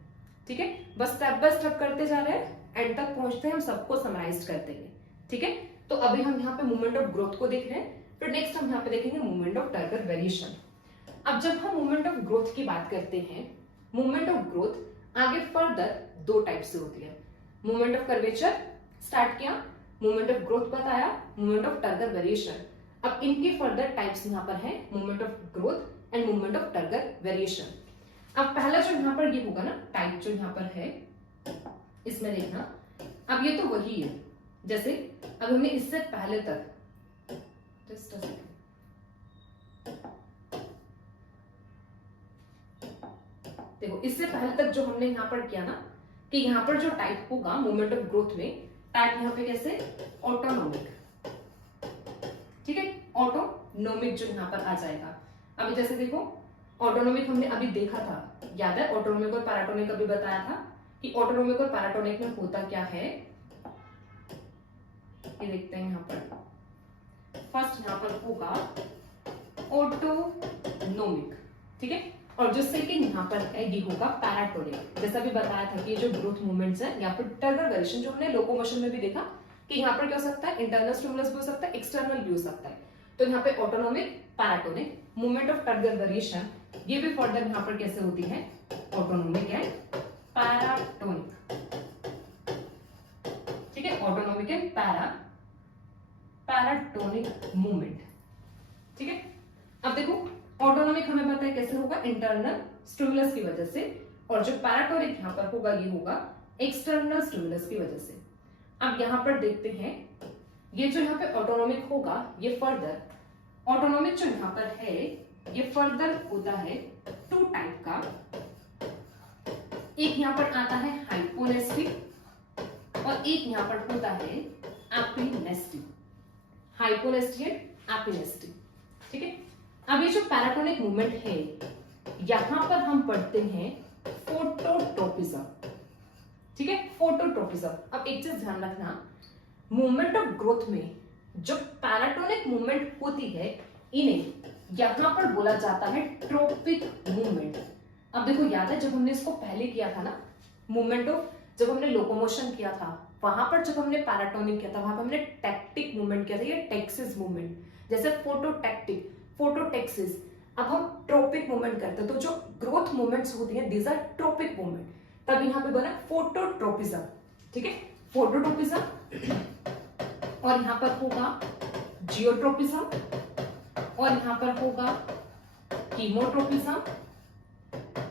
ठीक है, बस स्टेप बाय स्टेप करते जा रहे हैं, एंड तक पहुंचते हैं हम सबको समराइज कर देंगे। ठीक है, तो अभी हम यहाँ पे मूवमेंट ऑफ ग्रोथ को देख रहे हैं, फिर नेक्स्ट हम यहाँ पे देखेंगे मूवमेंट ऑफ टर्गर वेरिएशन। अब जब हम मूवमेंट ऑफ ग्रोथ की बात करते हैं, मूवमेंट ऑफ ग्रोथ आगे फर्दर दो टाइप से होती है। मूवमेंट ऑफ कर्वेचर स्टार्ट किया, मूवमेंट ऑफ ग्रोथ बताया, मूवमेंट ऑफ टर्गर वेरिएशन। अब इनके फर्दर टाइप्स यहाँ पर है, movement of growth and movement of turgor variation. अब पहला जो यहाँ पर ये होगा ना टाइप जो यहाँ पर है, इसमें देखना, अब ये तो वही है जैसे अब हमने इससे पहले तक, जस्ट अ सेकंड, देखो इससे पहले तक जो हमने यहाँ पर किया ना, कि यहाँ पर जो टाइप होगा मूवमेंट ऑफ ग्रोथ में, टाइप यहाँ पे कैसे, ऑटोनोमिक। ठीक है, ऑटोनोमिक जो यहाँ पर आ जाएगा। अभी जैसे देखो ऑटोनोमिक हमने अभी देखा था, याद है, ऑटोनोमिक और पैराटोनिक अभी बताया था कि ऑटोनोमिक और पैराटोनिक में होता क्या है, ये देखते हैं यहाँ पर। फर्स्ट यहाँ पर होगा ऑटोनोमिक। ठीक है, और जो सेकंड यहाँ पर है ये होगा पैराटोनिक। जैसा भी बताया था कि ये जो ग्रोथ मूवमेंट्स है या फिर टर्गर वेरिएशन जो हमने लोकोमोशन में भी देखा कि यहाँ पर क्या हो सकता है, इंटरनल स्टिमुलस भी हो सकता है, एक्सटर्नल भी हो सकता है। तो यहाँ पे autonomic, paratonic, movement of turgor variation, ये भी फर्दर यहाँ पर कैसे होती है, ऑटोनोमिक एंड पैराटोनिक। ठीक है, ऑटोनोमिक एंड पैराटोनिक मूवमेंट। ठीक है, अब देखो ऑटोनोमिक हमें पता है कैसे होगा, इंटरनल स्टिमुलस की वजह से, और जो पैराटोनिक यहाँ पर होगा ये होगा एक्सटर्नल स्टिमुलस की वजह से। अब यहाँ पर देखते हैं, ये जो यहाँ पे ऑटोनोमिक होगा ये फर्दर, ऑटोनोमिक जो यहाँ पर है ये फर्दर होता है टू टाइप का। एक यहाँ पर आता है हाइपोनेस्टिक और एक यहाँ पर होता है एपिनेस्टी, हाइपोनेस्टी एंड एपिनेस्टी। ठीक है, अब ये जो पैराटोनिक मूवमेंट है यहां पर हम पढ़ते हैं फोटोट्रोपिज्म। ठीक है, फोटोट्रोपिज्म। अब एक चीज ध्यान रखना, मूवमेंट ऑफ ग्रोथ में जो पैराटोनिक मूवमेंट होती है इन्हें यहां पर बोला जाता है ट्रोपिक मूवमेंट। अब देखो, याद है जब हमने इसको पहले किया था ना, मूवमेंट ऑफ, जब हमने लोकोमोशन किया था वहां पर, जब हमने पैराटोनिक किया था वहां पर हमने टैक्टिक मूवमेंट किया था, ये टेक्सिस मूवमेंट, जैसे फोटोटैक्टिक, फोटोटेक्सिस। अब हम ट्रोपिक मूवमेंट करते हैं, तो जो ग्रोथ मूवमेंट्स होती हैं दीज आर ट्रोपिक मूवमेंट, तब यहाँ पे बना फोटोट्रोपिज्म। ठीक है, फोटोट्रोपिज्म, और यहां पर होगा जियोट्रोपिज्म, और यहां पर होगा कीमोट्रोपिज्म,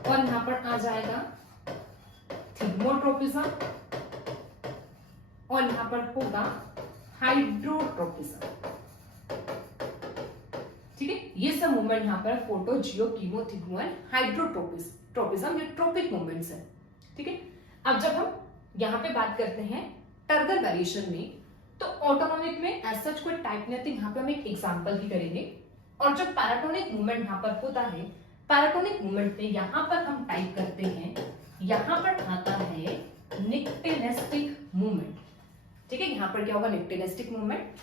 और यहां पर आ जाएगा थिग्मोट्रोपिज्म, और यहां पर होगा हाइड्रोट्रोपिज्म। ठीक है, ये सब मूवमेंट यहां पर photo, geo, chemo, thigmo and hydrotropism, ये ट्रोपिक मूवमेंट्स है। ठीक है, अब जब हम यहां पे बात करते हैं टर्गर वेरिएशन में, तो ऑटोनॉमिक में एज सच कोई टाइप नहीं, यहाँ पे हम एक एग्जांपल ही करेंगे। और जो पैराटोनिक मूवमेंट यहाँ पर होता है, पैराटोनिक मूवमेंट में यहाँ पर हम टाइप करते हैं, यहाँ पर आता है निक्टेनेस्टिक मूवमेंट। ठीक है, यहाँ पर क्या होगा, निक्टेनेस्टिक मूवमेंट।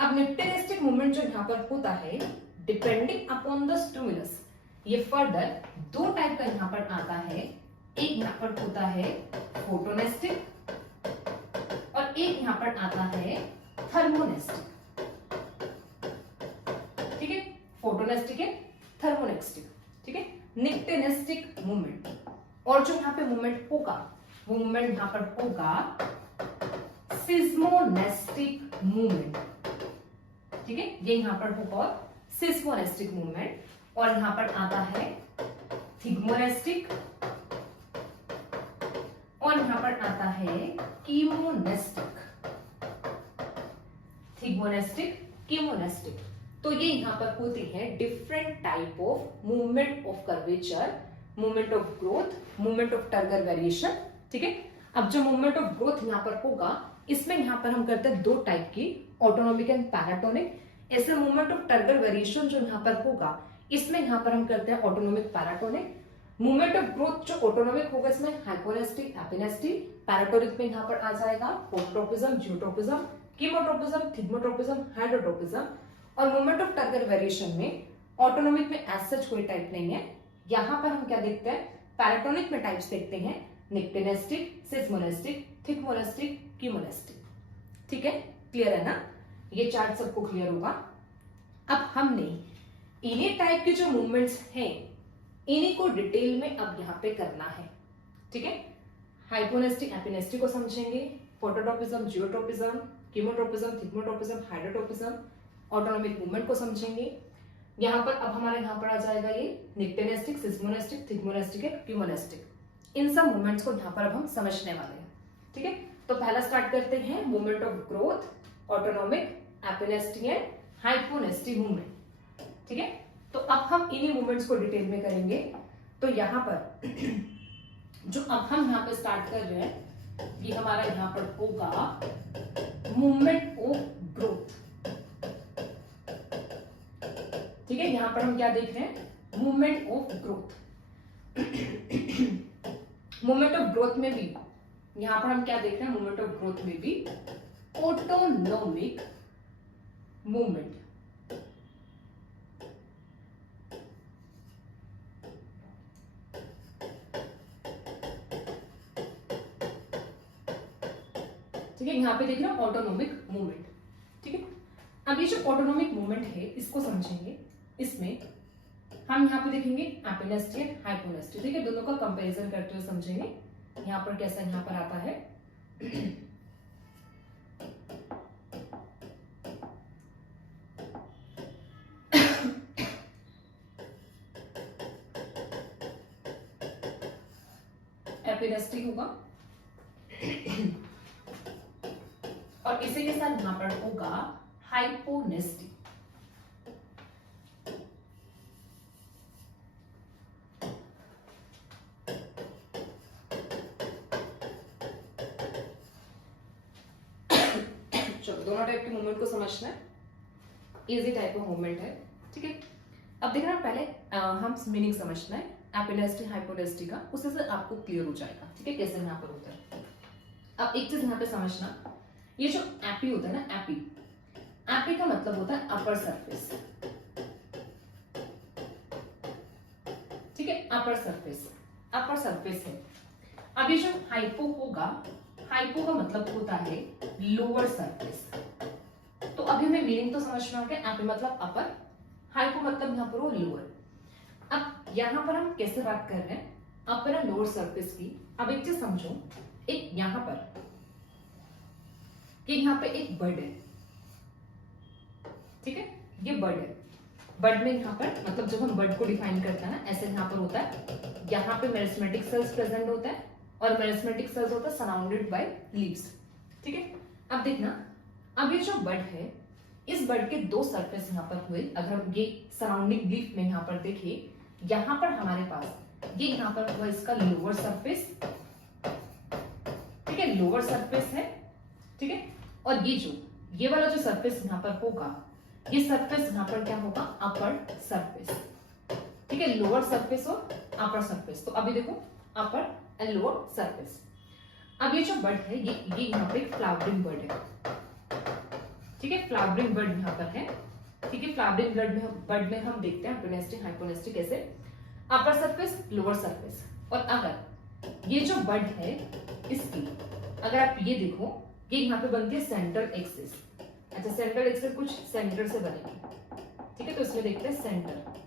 अब निक्टेनेस्टिक मूवमेंट जो यहाँ पर होता है डिपेंडिंग अपॉन द स्टिमुलस, ये फर्दर दो टाइप का यहाँ पर आता है, एक यहाँ पर होता है फोटोनेस्टिक और एक यहाँ पर आता है थर्मोनेस्टिक। ठीक है, फोटोनेस्टिक है, थर्मोनेस्टिक। ठीक है, निक्टेनेस्टिक मूवमेंट। और जो यहाँ पे मूवमेंट होगा वो मूवमेंट यहाँ पर होगा सिस्मोनेस्टिक मूवमेंट। ठीक है, ये यहाँ पर होगा सिस्मोनेस्टिक मूवमेंट, और यहाँ पर आता है थिग्मोनेस्टिक, और यहां पर आता है कीमोनेस्टिक। थिग्मोनेस्टिक, कीमोनेस्टिक। तो ये यहां पर होती है different type of movement of curvature, movement of growth, movement of turgor variation. ठीक है, अब जो मूवमेंट ऑफ ग्रोथ यहां पर होगा, इसमें यहां पर हम करते हैं दो टाइप की, ऑटोनॉमिक एंड पैराटोनिक। ऐसे मूवमेंट ऑफ टर्गर वेरिएशन जो यहां पर होगा, इसमें यहां पर हम करते हैं autonomic, paratonic. Movement of growth जो ऑटोनॉमिक होगा इसमें हाइपोनेस्टिक, एपिनेस्टिक। पैराटोनिक में यहां पर आ जाएगा phototropism, geotropism, chemotropism, thigmotropism, hydrotropism. और मूवमेंट ऑफ टर्गर वेरिएशन में ऑटोनॉमिक में एज सच कोई टाइप नहीं है। यहां पर हम क्या देखते हैं, पैराटोनिक में टाइप्स देखते हैं निक्टेनेस्टिक, सिस्मोनेस्टिक, थिग्मोनेस्टिक, कीमोनेस्टिक। ठीक है, क्लियर है ना, ये चार्ट सबको क्लियर होगा। अब हमने इन्हीं टाइप के जो मूवमेंट्स हैं इन्हीं को डिटेल में अब यहाँ पे करना है। ठीक है, हाइपोनेस्टिक, एपिनेस्टिक को समझेंगे, phototropism, geotropism, chemotropism, thigmotropism, hydrotropism, autonomic movement को समझेंगे। यहाँ पर अब हमारे यहाँ पर आ जाएगा ये निक्टेनेस्टिक, सिस्मोनेस्टिक, थिग्मोनेस्टिक एंड कीमोनेस्टिक। इन सब मूवमेंट्स को यहाँ पर अब हम समझने वाले हैं। ठीक है, तो पहला स्टार्ट करते हैं movement of growth, autonomic, epinastic and hyponastic movement. ठीक है, तो अब हम इन्हीं मूवमेंट्स को डिटेल में करेंगे। तो यहाँ पर जो अब हम यहाँ पे स्टार्ट कर रहे हैं, ये हमारा यहाँ पर होगा मूवमेंट ऑफ ग्रोथ। ठीक है, यहां पर हम क्या देख रहे हैं, movement of growth. Movement of growth में भी यहां पर हम क्या देख रहे हैं, मूवमेंट ऑफ ग्रोथ में भी ऑटोनॉमिक मूवमेंट। ठीक है, यहां पे देख रहे हैं ऑटोनॉमिक मूवमेंट। ठीक है, अब ये जो ऑटोनॉमिक मूवमेंट है इसको समझेंगे। इसमें हम यहाँ पे देखेंगे एपिनेस्टी एंड हाइपोनेस्टी। ठीक है, दोनों का कंपैरिजन करते हुए समझेंगे यहाँ पर कैसा यहाँ पर आता है। एपिनेस्टी होगा और इसी के साथ यहां पर होगा हाइपोनेस्टी। चलो दोनों टाइप के मूवमेंट को समझना है, इजी टाइप ऑफ मूवमेंट है, ठीक है। अब देखना पहले हम मीनिंग समझना है एपिनेस्टी हाइपोनेस्टी का, उससे से आपको क्लियर हो जाएगा, ठीक है, कैसे यहाँ पर होता है। अब एक चीज यहाँ पे समझना, ये जो एपी होता है ना, एपी, एपी का मतलब होता है अपर सरफेस, ठीक है, अपर सरफेस, अपर सरफेस है। अब ये जो हाइपो होगा, हाइपो का मतलब होता है लोअर सरफेस। तो अभी हमें मीनिंग तो समझ में आ गया, एपी मतलब अपर, हाइपो मतलब यहाँ पर वो लोअर। अब यहाँ पर हम कैसे बात कर रहे हैं अपर और लोअर सरफेस की। अब एक चीज समझो, एक यहाँ पर कि यहाँ पे एक बर्ड है, ठीक है, ये बर्ड है। बर्ड में यहाँ पर मतलब जब हम बर्ड को डिफाइन करते हैं ना, ऐसे यहाँ पर होता है, यहाँ पे मेरिस्मेटिक सेल्स प्रेजेंट होता है और मेरिस्मेटिक सेल्स होता है सराउंडेड बाय लीव्स, ठीक है। अब देखना, अब ये जो बर्ड है, इस बर्ड के दो सरफेस यहाँ पर हुए। अगर हम ये सराउंडिंग लीफ में यहाँ पर देखें, यहाँ पर हमारे पास ये यहाँ पर हुआ इसका लोअर सरफेस, ठीक है, लोअर सरफेस है, ठीक है। और ये वाला जो सरफेस यहाँ पर होगा, ये सरफेस यहाँ पर क्या होगा, अपर सरफेस, ठीक है, लोअर सरफेस और अपर सरफेस। तो अभी देखो अपर एंड लोअर सरफेस। अब ये जो बर्ड है, ये यहाँ पे फ्लावरिंग बर्ड है, ठीक है, फ्लावरिंग बर्ड यहाँ पर है, ठीक है। फ्लावरिंग बर्ड में हम देखते हैं एपिनेस्टी हाइपोनेस्टी कैसे, अपर सरफेस लोअर सरफेस। और अगर ये जो बर्ड है इसकी अगर आप ये देखो, ये यहाँ पे बनती है सेंट्रल एक्सिस। अच्छा, सेंट्रल एक्सिस कुछ सेंटर से बनेगी, ठीक है, तो इसमें देखते हैं सेंटर।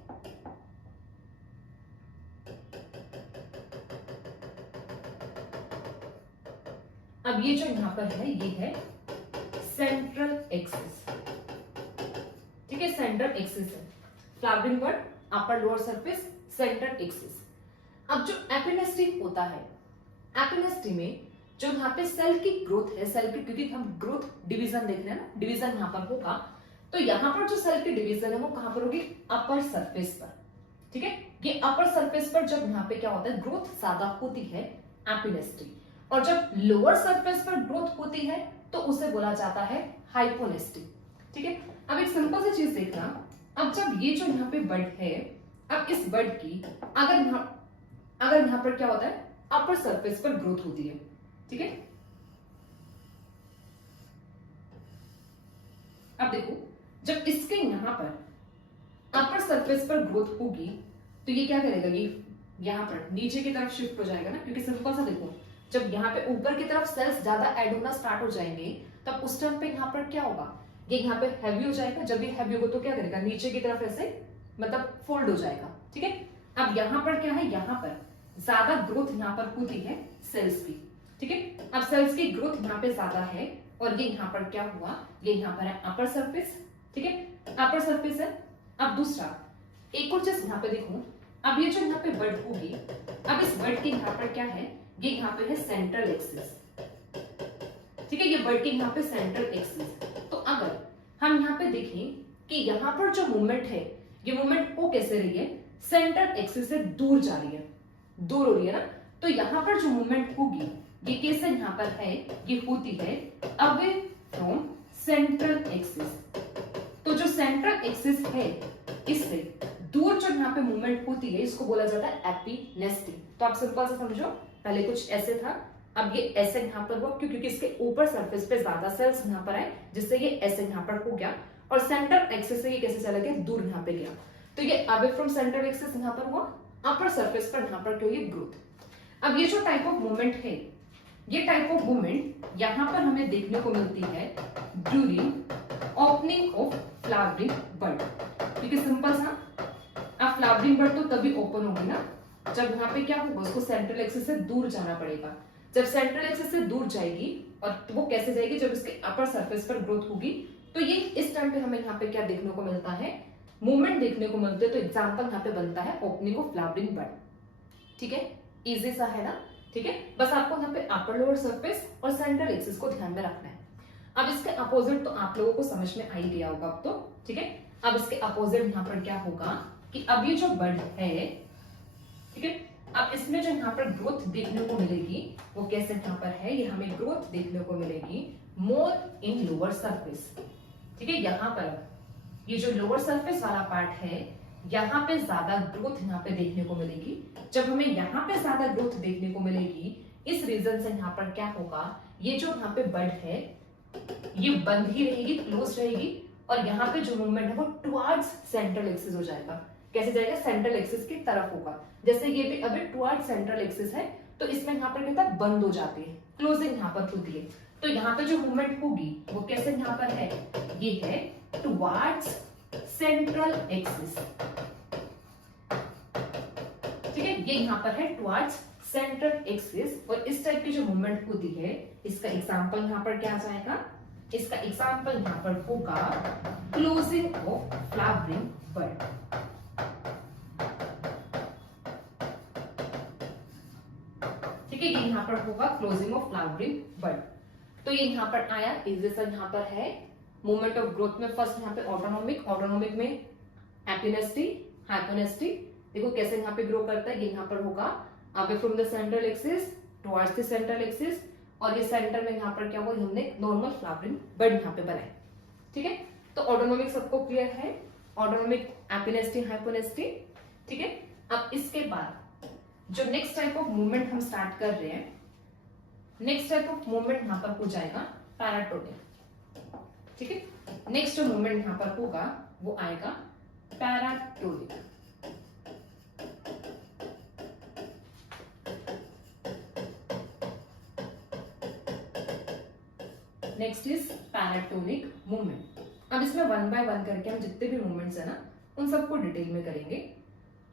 अब ये जो यहाँ पर है, ये है सेंट्रल एक्सिस, ठीक है, सेंट्रल एक्सिस है। Flowering bird, upper lower surface, central axis. अब जो एपिनेस्टी होता है, एपिनेस्टी में जो यहाँ पे सेल की ग्रोथ है, सेल की, क्योंकि हम ग्रोथ डिवीजन देख रहे हैं ना, डिवीजन यहाँ पर होगा, तो यहाँ पर जो सेल की डिवीजन है वो कहां पर होगी, अपर सरफेस पर, ठीक है। ये अपर सरफेस पर जब यहाँ पे क्या होता है, ग्रोथ ज्यादा होती है एपिनेस्टी, और जब लोअर सरफेस पर ग्रोथ होती है तो उसे बोला जाता है हाइपोनेस्टी, ठीक है। अब एक सिंपल सी चीज देखना, अब जब ये जो यहाँ पे बर्ड है, अब इस बर्ड की अगर यहाँ पर क्या होता है, अपर सरफेस पर ग्रोथ होती है, ठीक है। अब देखो, जब इसके यहां पर अपर सरफेस पर ग्रोथ होगी तो ये क्या करेगा, ये यहां पर नीचे की तरफ शिफ्ट हो जाएगा ना, क्योंकि सिंपल सा देखो, जब यहाँ पे ऊपर की तरफ सेल्स ज्यादा ऐड होना स्टार्ट हो जाएंगे तब उस टाइम पे यहाँ पर क्या होगा, ये यहाँ पे हैवी हो जाएगा। जब ये हैवी होगा तो क्या करेगा, नीचे की तरफ ऐसे मतलब फोल्ड हो जाएगा, ठीक है। अब यहाँ पर क्या है, यहाँ पर ज्यादा ग्रोथ यहाँ पर होती है सेल्स की, ठीक है। अब सेल्स की ग्रोथ यहाँ पे ज्यादा है और ये यहाँ पर क्या हुआ, ये यहाँ पर है अपर सरफेस, ठीक है, अपर सरफेस है। अब दूसरा एक और चीज यहाँ पे देखो, अब ये जो यहाँ पे बर्ड होगी, अब इस बर्ड के यहाँ पर क्या है, ये यहाँ पे है सेंट्रल एक्सिस, ठीक है, ये बर्ड के यहाँ पे सेंट्रल एक्सिस। तो अगर हम यहाँ पे देखें कि यहाँ पर जो मूवमेंट है, ये मूवमेंट हो कैसे रही है, सेंट्रल एक्सिस से दूर जा रही है, दूर हो रही है ना, तो यहाँ पर जो मूवमेंट होगी ये कैसे यहाँ पर है, ये होती है अवे फ्रॉम सेंट्रल एक्सिस। तो जो सेंट्रल एक्सिस है इससे दूर जो यहाँ पे मूवमेंट होती है इसको बोला जाता है एपिनेस्टी। तो आप सिंपल से समझो, पहले कुछ ऐसे था, अब ये ऐसे यहाँ पर हुआ क्योंकि इसके ऊपर सरफेस पे ज्यादा सेल्स यहाँ पर आए, जिससे ये ऐसे यहाँ पर हो गया, और सेंट्रल एक्सिस से ये कैसे चला गया, दूर यहाँ पे गया, तो ये अवे फ्रॉम सेंट्रल एक्सिस यहाँ पर हुआ, अपर सरफेस पर यहाँ पर क्यों ये ग्रोथ। अब ये जो टाइप ऑफ मूवमेंट है, ये टाइप ऑफ मूवमेंट यहाँ पर हमें देखने को मिलती है during opening of flowering bird, क्योंकि सिंपल सा, अब फ्लावरिंग बर्ड तो तभी ओपन होगी ना जब यहाँ पे क्या होगा, उसको सेंट्रल एक्सिस से दूर जाना पड़ेगा। जब सेंट्रल एक्सिस से दूर जाएगी, और वो कैसे जाएगी, जब इसके अपर सरफेस पर ग्रोथ होगी, तो ये इस टाइम पे हमें यहाँ पे क्या देखने को मिलता है, मूवमेंट देखने को मिलते हैं। तो एग्जांपल यहाँ पे बनता है ओपनिंग ऑफ फ्लावरिंग बर्ड, ठीक है, इजी सा है ना, ठीक है। बस आपको यहाँ पे अपर लोअर सरफेस और सेंट्रल एक्सिस को ध्यान में रखना है। अब इसके अपोजिट तो आप लोगों को समझ में आ ही गया होगा अब तो, ठीक है। अब इसके अपोजिट यहाँ पर क्या होगा कि अब ये जो बर्ड है, ठीक है, अब इसमें जो यहाँ पर ग्रोथ देखने को मिलेगी वो कैसे यहाँ पर है, ये हमें ग्रोथ देखने को मिलेगी मोर इन लोअर सरफेस। ठीक है, यहाँ पर ये जो लोअर सरफेस वाला पार्ट है यहाँ पे ज्यादा ग्रोथ यहाँ पे देखने को मिलेगी। जब हमें यहाँ पे ज्यादा ग्रोथ देखने को मिलेगी इस रीजन से यहाँ पर क्या होगा, ये जो यहाँ पे बड है ये बंद ही रहेगी, क्लोज रहेगी, और यहाँ पे जो मूवमेंट है वो टुवर्ड्स सेंट्रल एक्सिस हो जाएगा। कैसे जाएगा, सेंट्रल एक्सिस की तरफ होगा। जैसे ये भी अभी टुवर्ड्स सेंट्रल एक्सिस है तो इसमें यहाँ पर क्या बंद हो जाती है, क्लोजिंग यहाँ पर होती है। तो यहाँ पे जो मूवमेंट होगी वो कैसे यहाँ पर है, ये है टुवर्ड्स सेंट्रल एक्सिस। ठीक है, ये यहाँ पर है टुवर्ड्स सेंट्रल एक्सिस। और इस टाइप की जो मूवमेंट होती है इसका एग्जांपल यहाँ पर क्या आ जाएगा, इसका एग्जांपल यहाँ पर होगा क्लोजिंग ऑफ फ्लावरिंग बड। ठीक है, ये यहाँ पर होगा क्लोजिंग ऑफ फ्लावरिंग बड। तो ये यहाँ पर आया, इस जैसा यहाँ पर है मूवमेंट ऑफ ग्रोथ में फर्स्ट यहाँ पे ऑटोनोमिक, ऑटोनोमिक में एपिनेस्टी, हाइपोनेस्टी। देखो कैसे यहाँ पे ग्रो करता है, ये यहाँ पर होगा away from the central axis towards the central axis, और ये सेंटर में यहाँ पर क्या हुआ, हमने नॉर्मल फ्लावरिंग बड यहाँ पे बनाए। ठीक है, तो ऑटोनोमिक सबको क्लियर है, ऑटोनोमिक, एपिनेस्टी, हाइपोनेस्टी। ठीक है, अब इसके बाद जो नेक्स्ट टाइप ऑफ मूवमेंट हम स्टार्ट कर रहे हैं, नेक्स्ट टाइप ऑफ मूवमेंट यहाँ पर हो जाएगा पैराटोनिक। ठीक है, नेक्स्ट जो मूवमेंट यहाँ पर होगा वो आएगा paratonic. Next is paratonic movement. अब इसमें वन बाय वन करके हम जितने भी मूवमेंट्स है ना उन सबको डिटेल में करेंगे।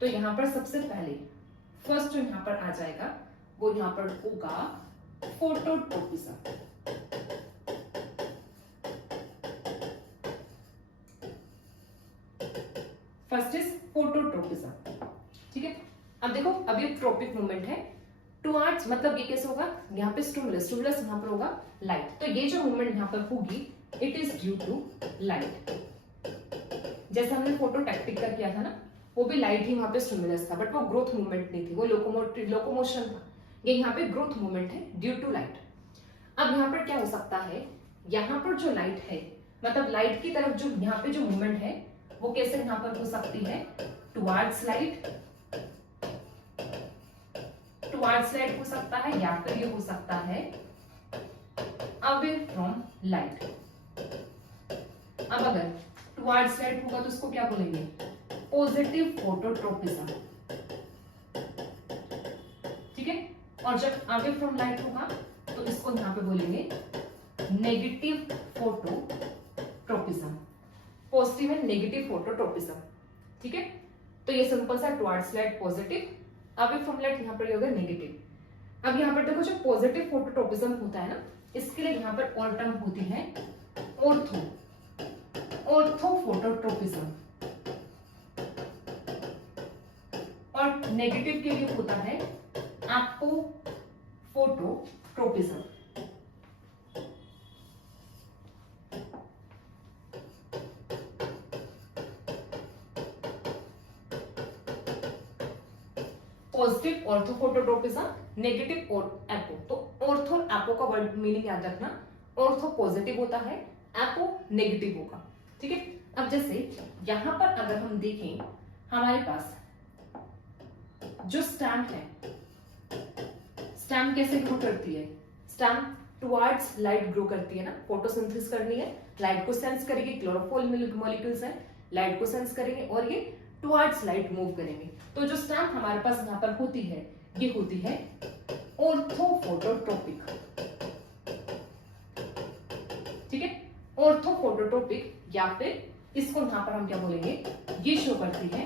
तो यहाँ पर सबसे पहले फर्स्ट जो यहाँ पर आ जाएगा वो यहाँ पर होगा फोटोट्रोपिज्म। First is phototropism. ठीक है, अब देखो अब ये ट्रोपिक मूवमेंट है टुवर्ड्स, मतलब ये कैसे होगा, यहाँ पे स्टिमुलस, स्टिमुलस यहाँ पर होगा लाइट। तो ये जो मूवमेंट यहाँ पर होगी it is due to light. जैसे हमने फोटो टैक्टिक का किया था ना, वो भी लाइट ही वहां पे स्टिमुलस था, बट वो ग्रोथ मूवमेंट नहीं थी, वो लोकोमोशन था। ये यहाँ पे ग्रोथ मूवमेंट है ड्यू टू लाइट। अब यहाँ पर क्या हो सकता है, यहाँ पर जो लाइट है मतलब लाइट की तरफ जो यहाँ पे जो मूवमेंट है वो कैसे यहाँ पर हो सकती है, टुवर्ड्स लाइट, टुवर्ड्स लाइट हो सकता है, या फिर ये हो सकता है अवे फ्रॉम लाइट। अब अगर टुवर्ड्स लाइट होगा तो उसको क्या बोलेंगे, पॉजिटिव फोटोट्रोपिज्म। ठीक है, और जब अवे फ्रॉम लाइट होगा तो इसको यहां पे बोलेंगे negative phototropism. Positive and negative phototropism. ठीक है, तो ये सिंपल सा towards light positive, away from light यहाँ पर होगा नेगेटिव। अब यहाँ पर देखो जो पॉजिटिव फोटोट्रोपिज्म होता है ना, इसके लिए यहाँ पर और टर्म होती है ऑर्थो, ऑर्थो फोटोट्रोपिज्म, और नेगेटिव के लिए होता है apo phototropism. Positive ortho phototropism, negative apo. तो ऑर्थो और एपो का वर्ड मीनिंग याद रखना, ऑर्थो पॉजिटिव होता है, एपो नेगेटिव होगा। ठीक है, अब जैसे यहां पर अगर हम देखें हमारे पास जो स्टेम है, स्टेम कैसे ग्रो करती है, स्टेम टुवर्ड्स लाइट ग्रो करती है ना, फोटोसिंथेसिस करनी है, लाइट को सेंस करेगी, क्लोरोफिल मॉलिक्यूल्स है, लाइट को सेंस करेंगे और ये टुवर्ड्स लाइट मूव करेंगे। तो जो स्टेम हमारे पास यहाँ पर होती है ये होती है ऑर्थोफोटोट्रोपिक। ठीक है, ऑर्थोफोटोट्रोपिक, या फिर इसको यहाँ पर हम क्या बोलेंगे, ये शो करती है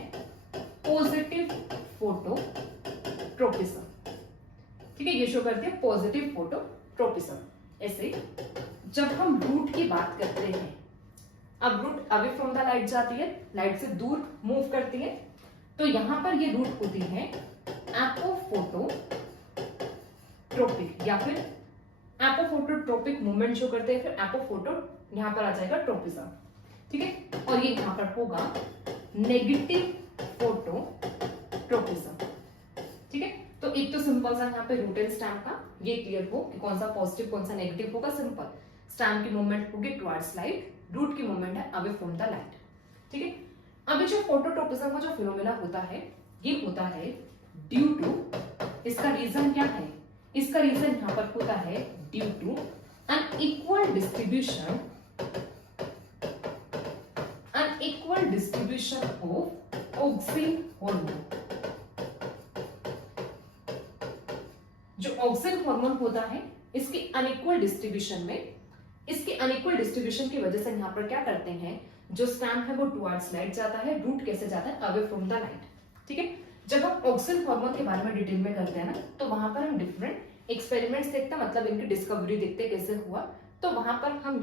पॉजिटिव फोटोट्रोपिज्म। ठीक है, ये शो करती है पॉजिटिव फोटोट्रोपिज्म। ऐसे जब हम रूट की बात करते हैं, अब root away from the light जाती है, लाइट से दूर मूव करती है, तो यहां पर ये रूट होती है एपोफोटोट्रोपिक, या फिर एपोफोटोट्रोपिक मूवमेंट शो करते हैं, फिर एपोफोटो यहां पर आ जाएगा ट्रोपिज्म। ठीक है, और ये यहां पर होगा नेगेटिव फोटोट्रोपिज्म। ठीक है, तो एक तो सिंपल सा यहाँ पे रूट एंड स्टेम का ये क्लियर हो कि कौन सा पॉजिटिव कौन सा नेगेटिव होगा, सिंपल। स्टैम की मूवमेंट होगी टुवर्ड्स लाइट, रूट की मूवमेंट है अवे फ्रॉम द लाइट। ठीक है, अभी जो फोटोट्रोपिज्म का जो फिनोमेना होता है ये होता है ड्यू टू, इसका रीजन क्या है, इसका रीजन यहां पर होता है due to unequal distribution of auxin hormone. जो ऑक्सिन हार्मोन होता है इसकी अनइक्वल डिस्ट्रीब्यूशन में, इसकी अनइक्वल डिस्ट्रीब्यूशन की वजह से यहाँ पर क्या करते हैं, जो स्टैम है वो टुवर्ड्स लाइट जाता है, रूट कैसे जाता है, अवे फ्रॉम द लाइट। ठीक है, जब हम ऑक्सिन हार्मोन के बारे में डिटेल में करते हैं ना, तो वहां पर हम डिफरेंट एक्सपेरिमेंट्स देखते हैं, मतलब इनकी डिस्कवरी देखते हैं कैसे हुआ। तो वहां पर हम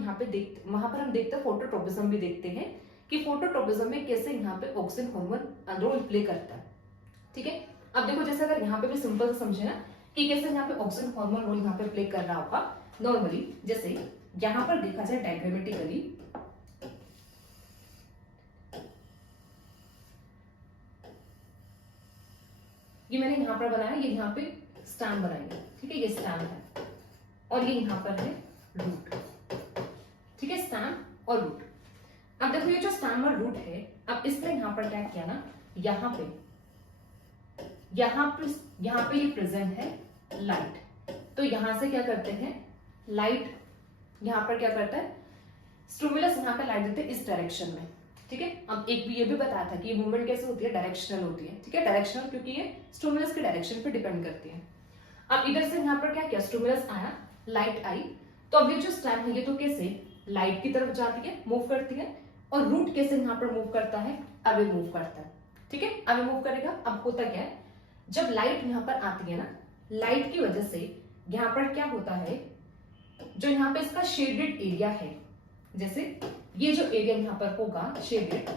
देखते हैं फोटोट्रोपिज्म भी देखते हैं कि फोटोट्रोपिज्म में कैसे यहाँ पे ऑक्सिन हार्मोन रोल प्ले करता है। ठीक है, अब देखो जैसे अगर यहाँ पे भी सिंपल से समझे ना कि कैसे यहाँ पे ऑक्सिन हार्मोन रोल यहाँ पे प्ले कर रहा होगा। नॉर्मली जैसे यहाँ पर देखा जाए डायग्रामेटिकली, ये मैंने यहाँ पर बनाया, ये यहाँ पे स्टैम बनाएंगे। ठीक है, ये स्टैम है और ये यहाँ पर है रूट। ठीक है, स्टैम और रूट। अब देखो ये जो स्टैम और रूट है, अब इसने यहाँ पर क्या किया ना, यहाँ पे ये प्रेजेंट है लाइट, तो यहां से क्या करते हैं, लाइट यहां पर क्या करता है, स्टिमुलस यहाँ पे लाइट देते हैं इस डायरेक्शन में। ठीक है, अब एक भी ये भी बताया था कि ये मूवमेंट कैसे होती है, डायरेक्शनल होती है। ठीक है, डायरेक्शनल क्योंकि ये स्टिमुलस के डायरेक्शन पे डिपेंड करती है। अब इधर से यहाँ पर क्या किया, स्टिमुलस आया, लाइट आई, तो अब ये जो स्टैम है ये तो कैसे लाइट की तरफ जाती है, मूव करती है, और रूट कैसे यहाँ पर मूव करता है, अवे मूव करता है। ठीक है, अवे मूव करेगा। अब होता क्या है, जब लाइट यहाँ पर आती है ना, लाइट की वजह से यहाँ पर क्या होता है, जो यहाँ पे इसका शेडेड एरिया है, जैसे ये जो एरिया यहाँ पर होगा शेडेड,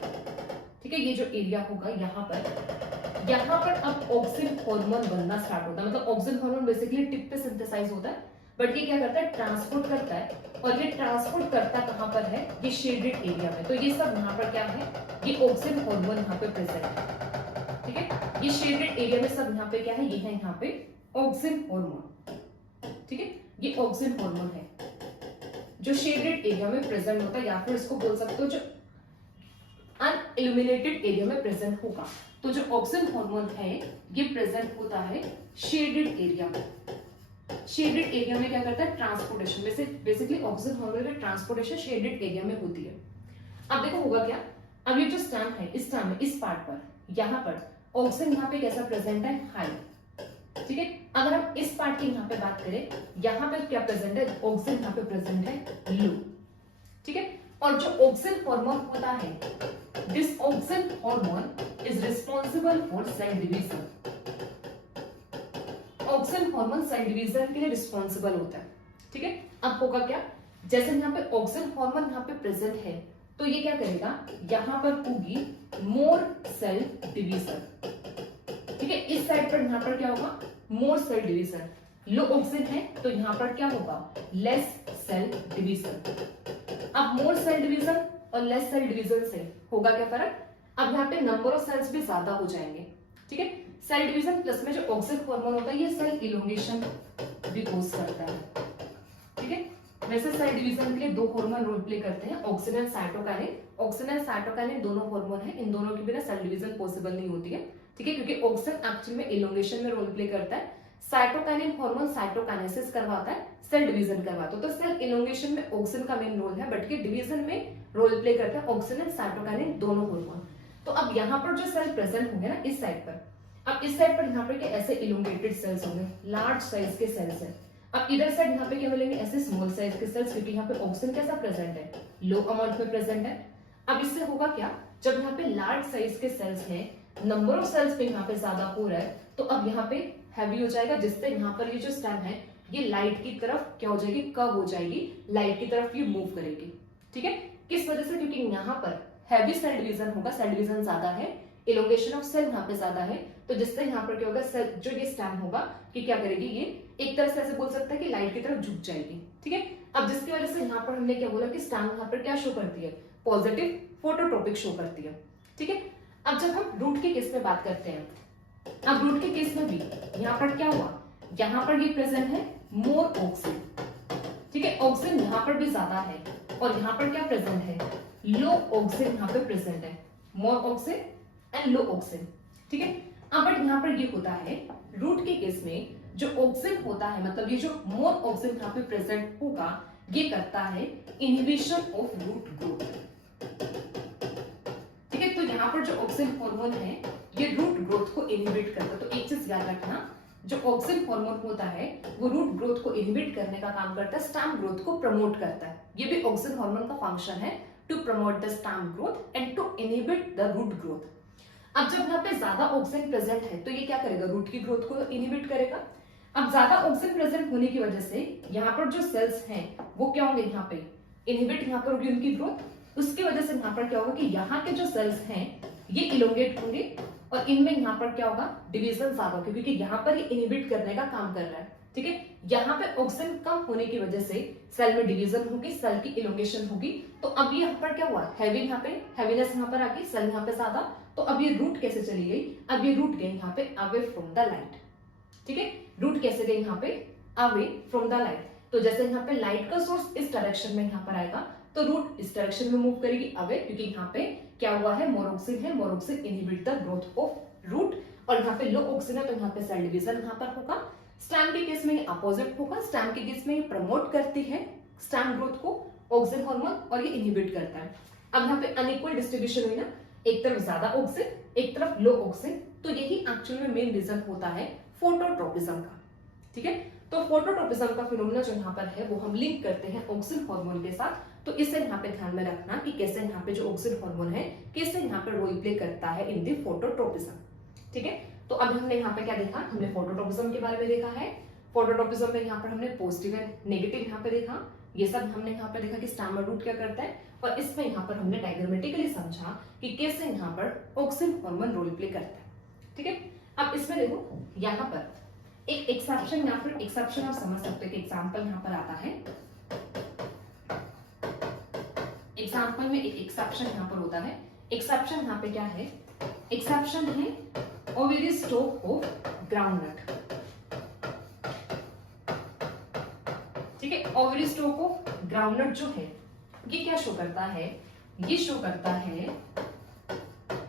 ठीक है, ये जो एरिया होगा यहाँ पर अब ऑक्सिन हार्मोन बनना स्टार्ट होता है। मतलब ऑक्सिन हार्मोन बेसिकली टिप पे सिंथेसाइज होता है, बट ये क्या करता है, ट्रांसपोर्ट करता है, और ये ट्रांसपोर्ट करता कहाँ पर है, ये शेडेड एरिया में। तो ये सब यहाँ पर क्या है, ये ऑक्सिन हार्मोन यहाँ पे प्रेजेंट है। ठीक है, ये शेडेड एरिया में सब यहाँ पे क्या है, ये है यहाँ पे ऑक्सिन हार्मोन। ठीक है, ये ऑक्सिन हार्मोन है जो शेडेड एरिया में प्रेजेंट होता है, या फिर इसको बोल सकते हो जो अनइल्यूमिनेटेड एरिया में प्रेजेंट होगा। तो जो ऑक्सिन हार्मोन है ये प्रेजेंट होता है शेडेड एरिया में। शेडेड एरिया में क्या करता है, ट्रांसपोर्टेशन। बेसिकली ऑक्सिन हार्मोन की ट्रांसपोर्टेशन शेडेड एरिया में होती है। अब देखो होगा क्या, अब ये जो स्टैम है, इस स्टैम में इस पार्ट पर, यहाँ पर ऑक्सिन यहाँ पे कैसा प्रेजेंट है, हाई। ठीक है, अगर हम इस पार्ट की यहाँ पे बात करें, यहाँ पे क्या प्रेजेंट है, ऑक्सिन यहाँ पे प्रेजेंट है लो। ठीक है, और जो ऑक्सिन हार्मोन होता है, this auxin hormone is responsible for cell division. Auxin hormone cell division के लिए रिस्पॉन्सिबल होता है। ठीक है, अब होगा क्या, जैसे यहाँ पे ऑक्सिन हार्मोन यहाँ पे प्रेजेंट है, तो ये क्या करेगा, यहाँ पर होगी मोर सेल डिवीजन। ठीक है, इस साइड पर यहाँ पर क्या होगा, मोर सेल डिवीजन। लो ऑक्सिन है तो यहाँ पर क्या होगा, लेस सेल डिवीजन। अब मोर सेल डिवीजन और लेस सेल डिवीजन से होगा क्या फर्क, अब यहाँ पे नंबर ऑफ सेल्स भी ज्यादा हो जाएंगे। ठीक है, सेल डिवीजन प्लस में जो ऑक्सिन हार्मोन होता है ये सेल इलोंगेशन भी कोज करता है। ठीक है, वैसे सेल डिवीजन के लिए दो हार्मोन रोल प्ले करते हैं, auxin and cytokinin. Auxin and cytokinin दोनों हार्मोन है, इन दोनों के बिना सेल डिवीजन पॉसिबल नहीं होती है। ठीक है, क्योंकि ऑक्सिन एक्चुअल में इलोंगेशन में रोल प्ले करता है, साइटोकाइनिन हार्मोन साइटोकाइनेसिस करवाता है, सेल डिवीजन करवाता है। तो सेल इलोंगेशन में ऑक्सिन का मेन रोल है, बट कि डिवीजन में रोल प्ले करता है ऑक्सिन एंड साइटोकाइनिन दोनों हार्मोन। तो अब यहाँ पर जो सेल प्रेजेंट होंगे ना इस साइड पर, अब इस साइड पर यहाँ पर क्या ऐसे इलोंगेटेड सेल्स होंगे, लार्ज साइज के सेल्स है। अब इधर साइड यहाँ पे क्या मिलेंगे, ऐसे स्मॉल साइज के सेल्स, क्योंकि यहाँ पे ऑक्सिन कैसा प्रेजेंट है, लो अमाउंट में प्रेजेंट है। अब इससे होगा क्या, जब यहाँ पे लार्ज साइज के सेल्स हैं, नंबर ऑफ सेल्स पे यहाँ पे ज्यादा हो रहा है, तो अब यहाँ पे हैवी हो जाएगा, जिससे यहाँ पर ये जो स्टेम है ये लाइट की तरफ क्या हो जाएगी, कर्व हो जाएगी, लाइट की तरफ ये मूव करेगी। ठीक है, किस वजह से, क्योंकि यहाँ पर हैवी सेल डिवीजन होगा, सेल डिवीजन ज्यादा है, इलोंगेशन ऑफ सेल यहाँ पे ज्यादा है, तो जिससे यहाँ पर क्या होगा, सेल जो ये स्टेम होगा कि क्या करेगी, ये एक तरह से ऐसे बोल सकते हैं कि लाइट की तरफ झुक जाएगी। ठीक है, अब जिसकी वजह से यहाँ पर हमने क्या बोला कि स्टेम यहाँ पर क्या शो करती है, पॉजिटिव फोटोट्रोपिक शो करती है। ठीक है, अब जब हम रूट के केस में बात करते हैं, अब रूट के केस में भी यहाँ पर क्या हुआ, यहाँ पर ये प्रेजेंट है मोर ऑक्सिन। ठीक है, ऑक्सीजन यहाँ पर भी ज्यादा है और यहाँ पर क्या प्रेजेंट है, लो ऑक्सीजन यहाँ पे प्रेजेंट है, more oxygen and low oxygen. ठीक है, अब बट यहाँ पर ये होता है रूट के केस में जो ऑक्सीजन होता है, मतलब ये जो मोर ऑक्सीजन यहाँ पे प्रेजेंट होगा, ये करता है इनहिबिशन ऑफ रूट ग्रोथ। ठीक है, तो यहाँ पर जो ऑक्सीजन हार्मोन है ये रूट ग्रोथ को इनहिबिट करता है। तो एक चीज याद रखना, जो ऑक्सीजन हार्मोन होता है वो रूट ग्रोथ को इनहिबिट करने का काम करता है, स्टेम ग्रोथ को प्रमोट करता है। ये भी ऑक्सीजन हार्मोन का फंक्शन है, to promote the stem growth and to inhibit the root growth. अब जब यहाँ पे ज्यादा ऑक्सीजन प्रेजेंट है तो ये क्या करेगा, रूट की ग्रोथ को इनहिबिट करेगा। अब ज्यादा ऑक्सीजन प्रेजेंट होने की वजह से यहाँ पर जो सेल्स हैं वो क्या होंगे, यहाँ पे इनहिबिट यहाँ पर होगी उनकी ग्रोथ। उसकी वजह से यहाँ पर क्या होगा कि यहाँ के जो सेल्स हैं ये इलोंगेट होंगे और इनमें यहाँ पर क्या होगा, डिवीजन ज्यादा होगा, क्योंकि यहाँ पर ये इनहिबिट करने का काम कर रहा है। ठीक है, यहाँ पे ऑक्सीजन कम होने की वजह से सेल में डिवीजन होगी, सेल की इलोंगेशन होगी। तो अब यहाँ पर क्या हुआ, हैवी यहाँ पे हैवीनेस यहाँ पर आ गई, सेल यहाँ पे ज्यादा। तो अब ये रूट कैसे चली गई, अब ये रूट गई यहाँ पे अवे फ्रॉम द लाइट। ठीक है, रूट कैसे गई यहाँ पे, अवे फ्रॉम द लाइट। तो जैसे यहाँ पे लाइट का सोर्स इस डायरेक्शन में यहाँ पर आएगा तो रूट इस डायरेक्शन में मूव करेगी अवे, क्योंकि यहाँ पे क्या हुआ है, मोर ऑक्सीजन है, more oxygen inhibit the growth of root. और यहाँ पे लो ऑक्सीजन है तो यहाँ पे सेल डिवीजन यहाँ पर होगा। स्टेम के केस में ये अपोजिट होगा, स्टेम के केस में ये प्रमोट करती है स्टेम ग्रोथ को ऑक्सीजन हार्मोन और ये इनहिबिट करता है। अब यहाँ पे अनइक्वल डिस्ट्रीब्यूशन हुई ना, एक तरफ ज्यादा ऑक्सीजन एक तरफ लो ऑक्सीजन, तो यही एक्चुअल में मेन रीजन होता है फोटोट्रोपिज्म का। ठीक है, तो फोटोट्रोपिज्म का फिनोमेना जो यहाँ पर है वो हम लिंक करते हैं ऑक्सीजन हार्मोन के साथ। तो इसे यहाँ पे ध्यान में रखना कि कैसे यहाँ पे जो ऑक्सीजन हार्मोन है कैसे यहाँ पे रोल प्ले करता है इन दी फोटोट्रोपिज्म। ठीक है, तो अब हमने यहाँ पे क्या देखा, हमने फोटोट्रोपिज्म के बारे में देखा है। फोटोट्रोपिज्म में यहाँ पर हमने पॉजिटिव एंड नेगेटिव यहाँ पे देखा, ये सब हमने यहाँ पे देखा कि स्टेम और रूट क्या करता है। और इसमें यहाँ पर हमने डायग्रामेटिकली समझा कि कैसे यहाँ पर ऑक्सीजन हार्मोन रोल प्ले करता है। ठीक है, अब इसमें देखो यहाँ पर एक एक्सेप्शन, या फिर एक्सेप्शन आप समझ सकते हो कि एग्जाम्पल यहाँ पर आता है। एग्जाम्पल में एक एक्सेप्शन यहाँ पर होता है। एक्सेप्शन यहाँ पे क्या है, एक्सेप्शन है ओवेरी स्टोक ऑफ ग्राउंडनट। ठीक है, ओवेरी स्टोक ऑफ ग्राउंडनट जो है ये क्या शो करता है, ये शो करता है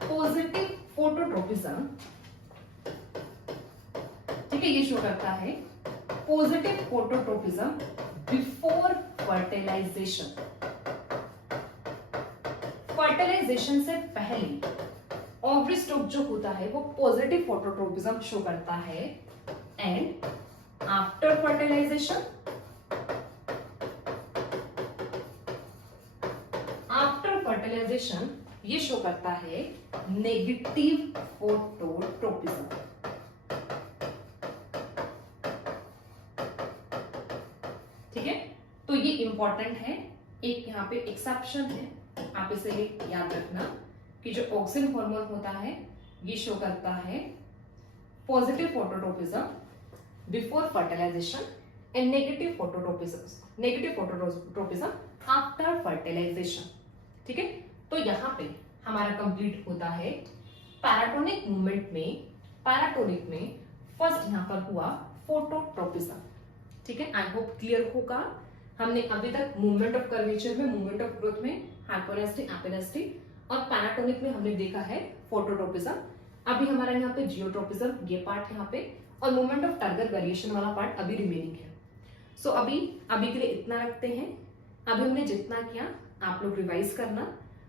पॉजिटिव फोटोट्रोपिज्म। ठीक है, ये शो करता है positive phototropism before fertilization. Fertilization से पहले ओवरी स्टोक जो होता है वो पॉजिटिव फोटोट्रोपिज्म शो करता है, एंड आफ्टर फर्टिलाइजेशन, ये शो करता है नेगेटिव फोटोट्रोपिज्म। ठीक है, तो ये इंपॉर्टेंट है, एक यहाँ पे एक्सेप्शन है, आप इसे याद रखना कि जो ऑक्सीजन हार्मोन होता है ये शो करता है positive phototropism before fertilization and negative phototropism after fertilization. ठीक है, तो यहाँ पे हमारा कंप्लीट होता है पैराटोनिक मूवमेंट में। पैराटोनिक में फर्स्ट यहाँ पर हुआ फोटोट्रोपिज्म। ठीक है, आई होप क्लियर होगा। हमने अभी तक मूवमेंट ऑफ कर्वेचर में, मूवमेंट ऑफ ग्रोथ में हाइपोनेस्टी, एपिनेस्टी और पैराटोनिक में हमने देखा है फोटोट्रोपिज्म। अभी हमारा यहाँ पे जियोट्रोपिज्म ये पार्ट यहाँ पे, और मूवमेंट ऑफ टर्गर वेरिएशन वाला पार्ट अभी रिमेनिंग है। सो अभी के लिए इतना रखते हैं। अभी हमने जितना किया आप लोग रिवाइज करना।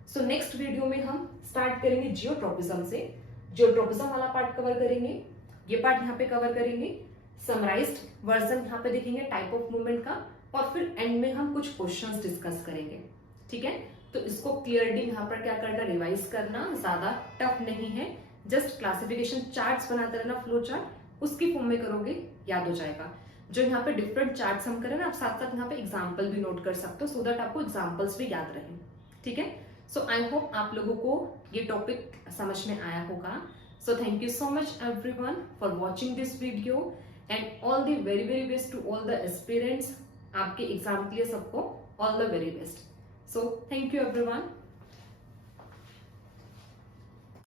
सो नेक्स्ट वीडियो में हम स्टार्ट करेंगे जियोट्रोपिज्म से। जियोट्रोपिज्म वाला पार्ट कवर करेंगे, ये पार्ट यहाँ पे कवर करेंगे, समराइज्ड वर्जन यहाँ पे देखेंगे टाइप ऑफ मूवमेंट का, और फिर एंड में हम कुछ क्वेश्चंस डिस्कस करेंगे। ठीक है, तो इसको क्लियरली यहाँ पर क्या करना, रिवाइज करना, ज्यादा टफ नहीं है। जस्ट क्लासिफिकेशन चार्ट्स बनाते रहना, फ्लो चार्ट उसकी फॉर्म में करोगे याद हो जाएगा। जो यहाँ पे डिफरेंट चार्ट्स हम करें ना, आप साथ साथ यहाँ पे एग्जाम्पल भी नोट कर सकते हो, सो दैट आपको एग्जाम्पल्स भी याद रहे। ठीक है, सो आई होप आप लोगों को ये टॉपिक समझ में आया होगा। So thank you so much everyone for watching this video, and all the very very best to all the aspirants. आपके एग्जाम के लिए सबको all the very best. So thank you everyone.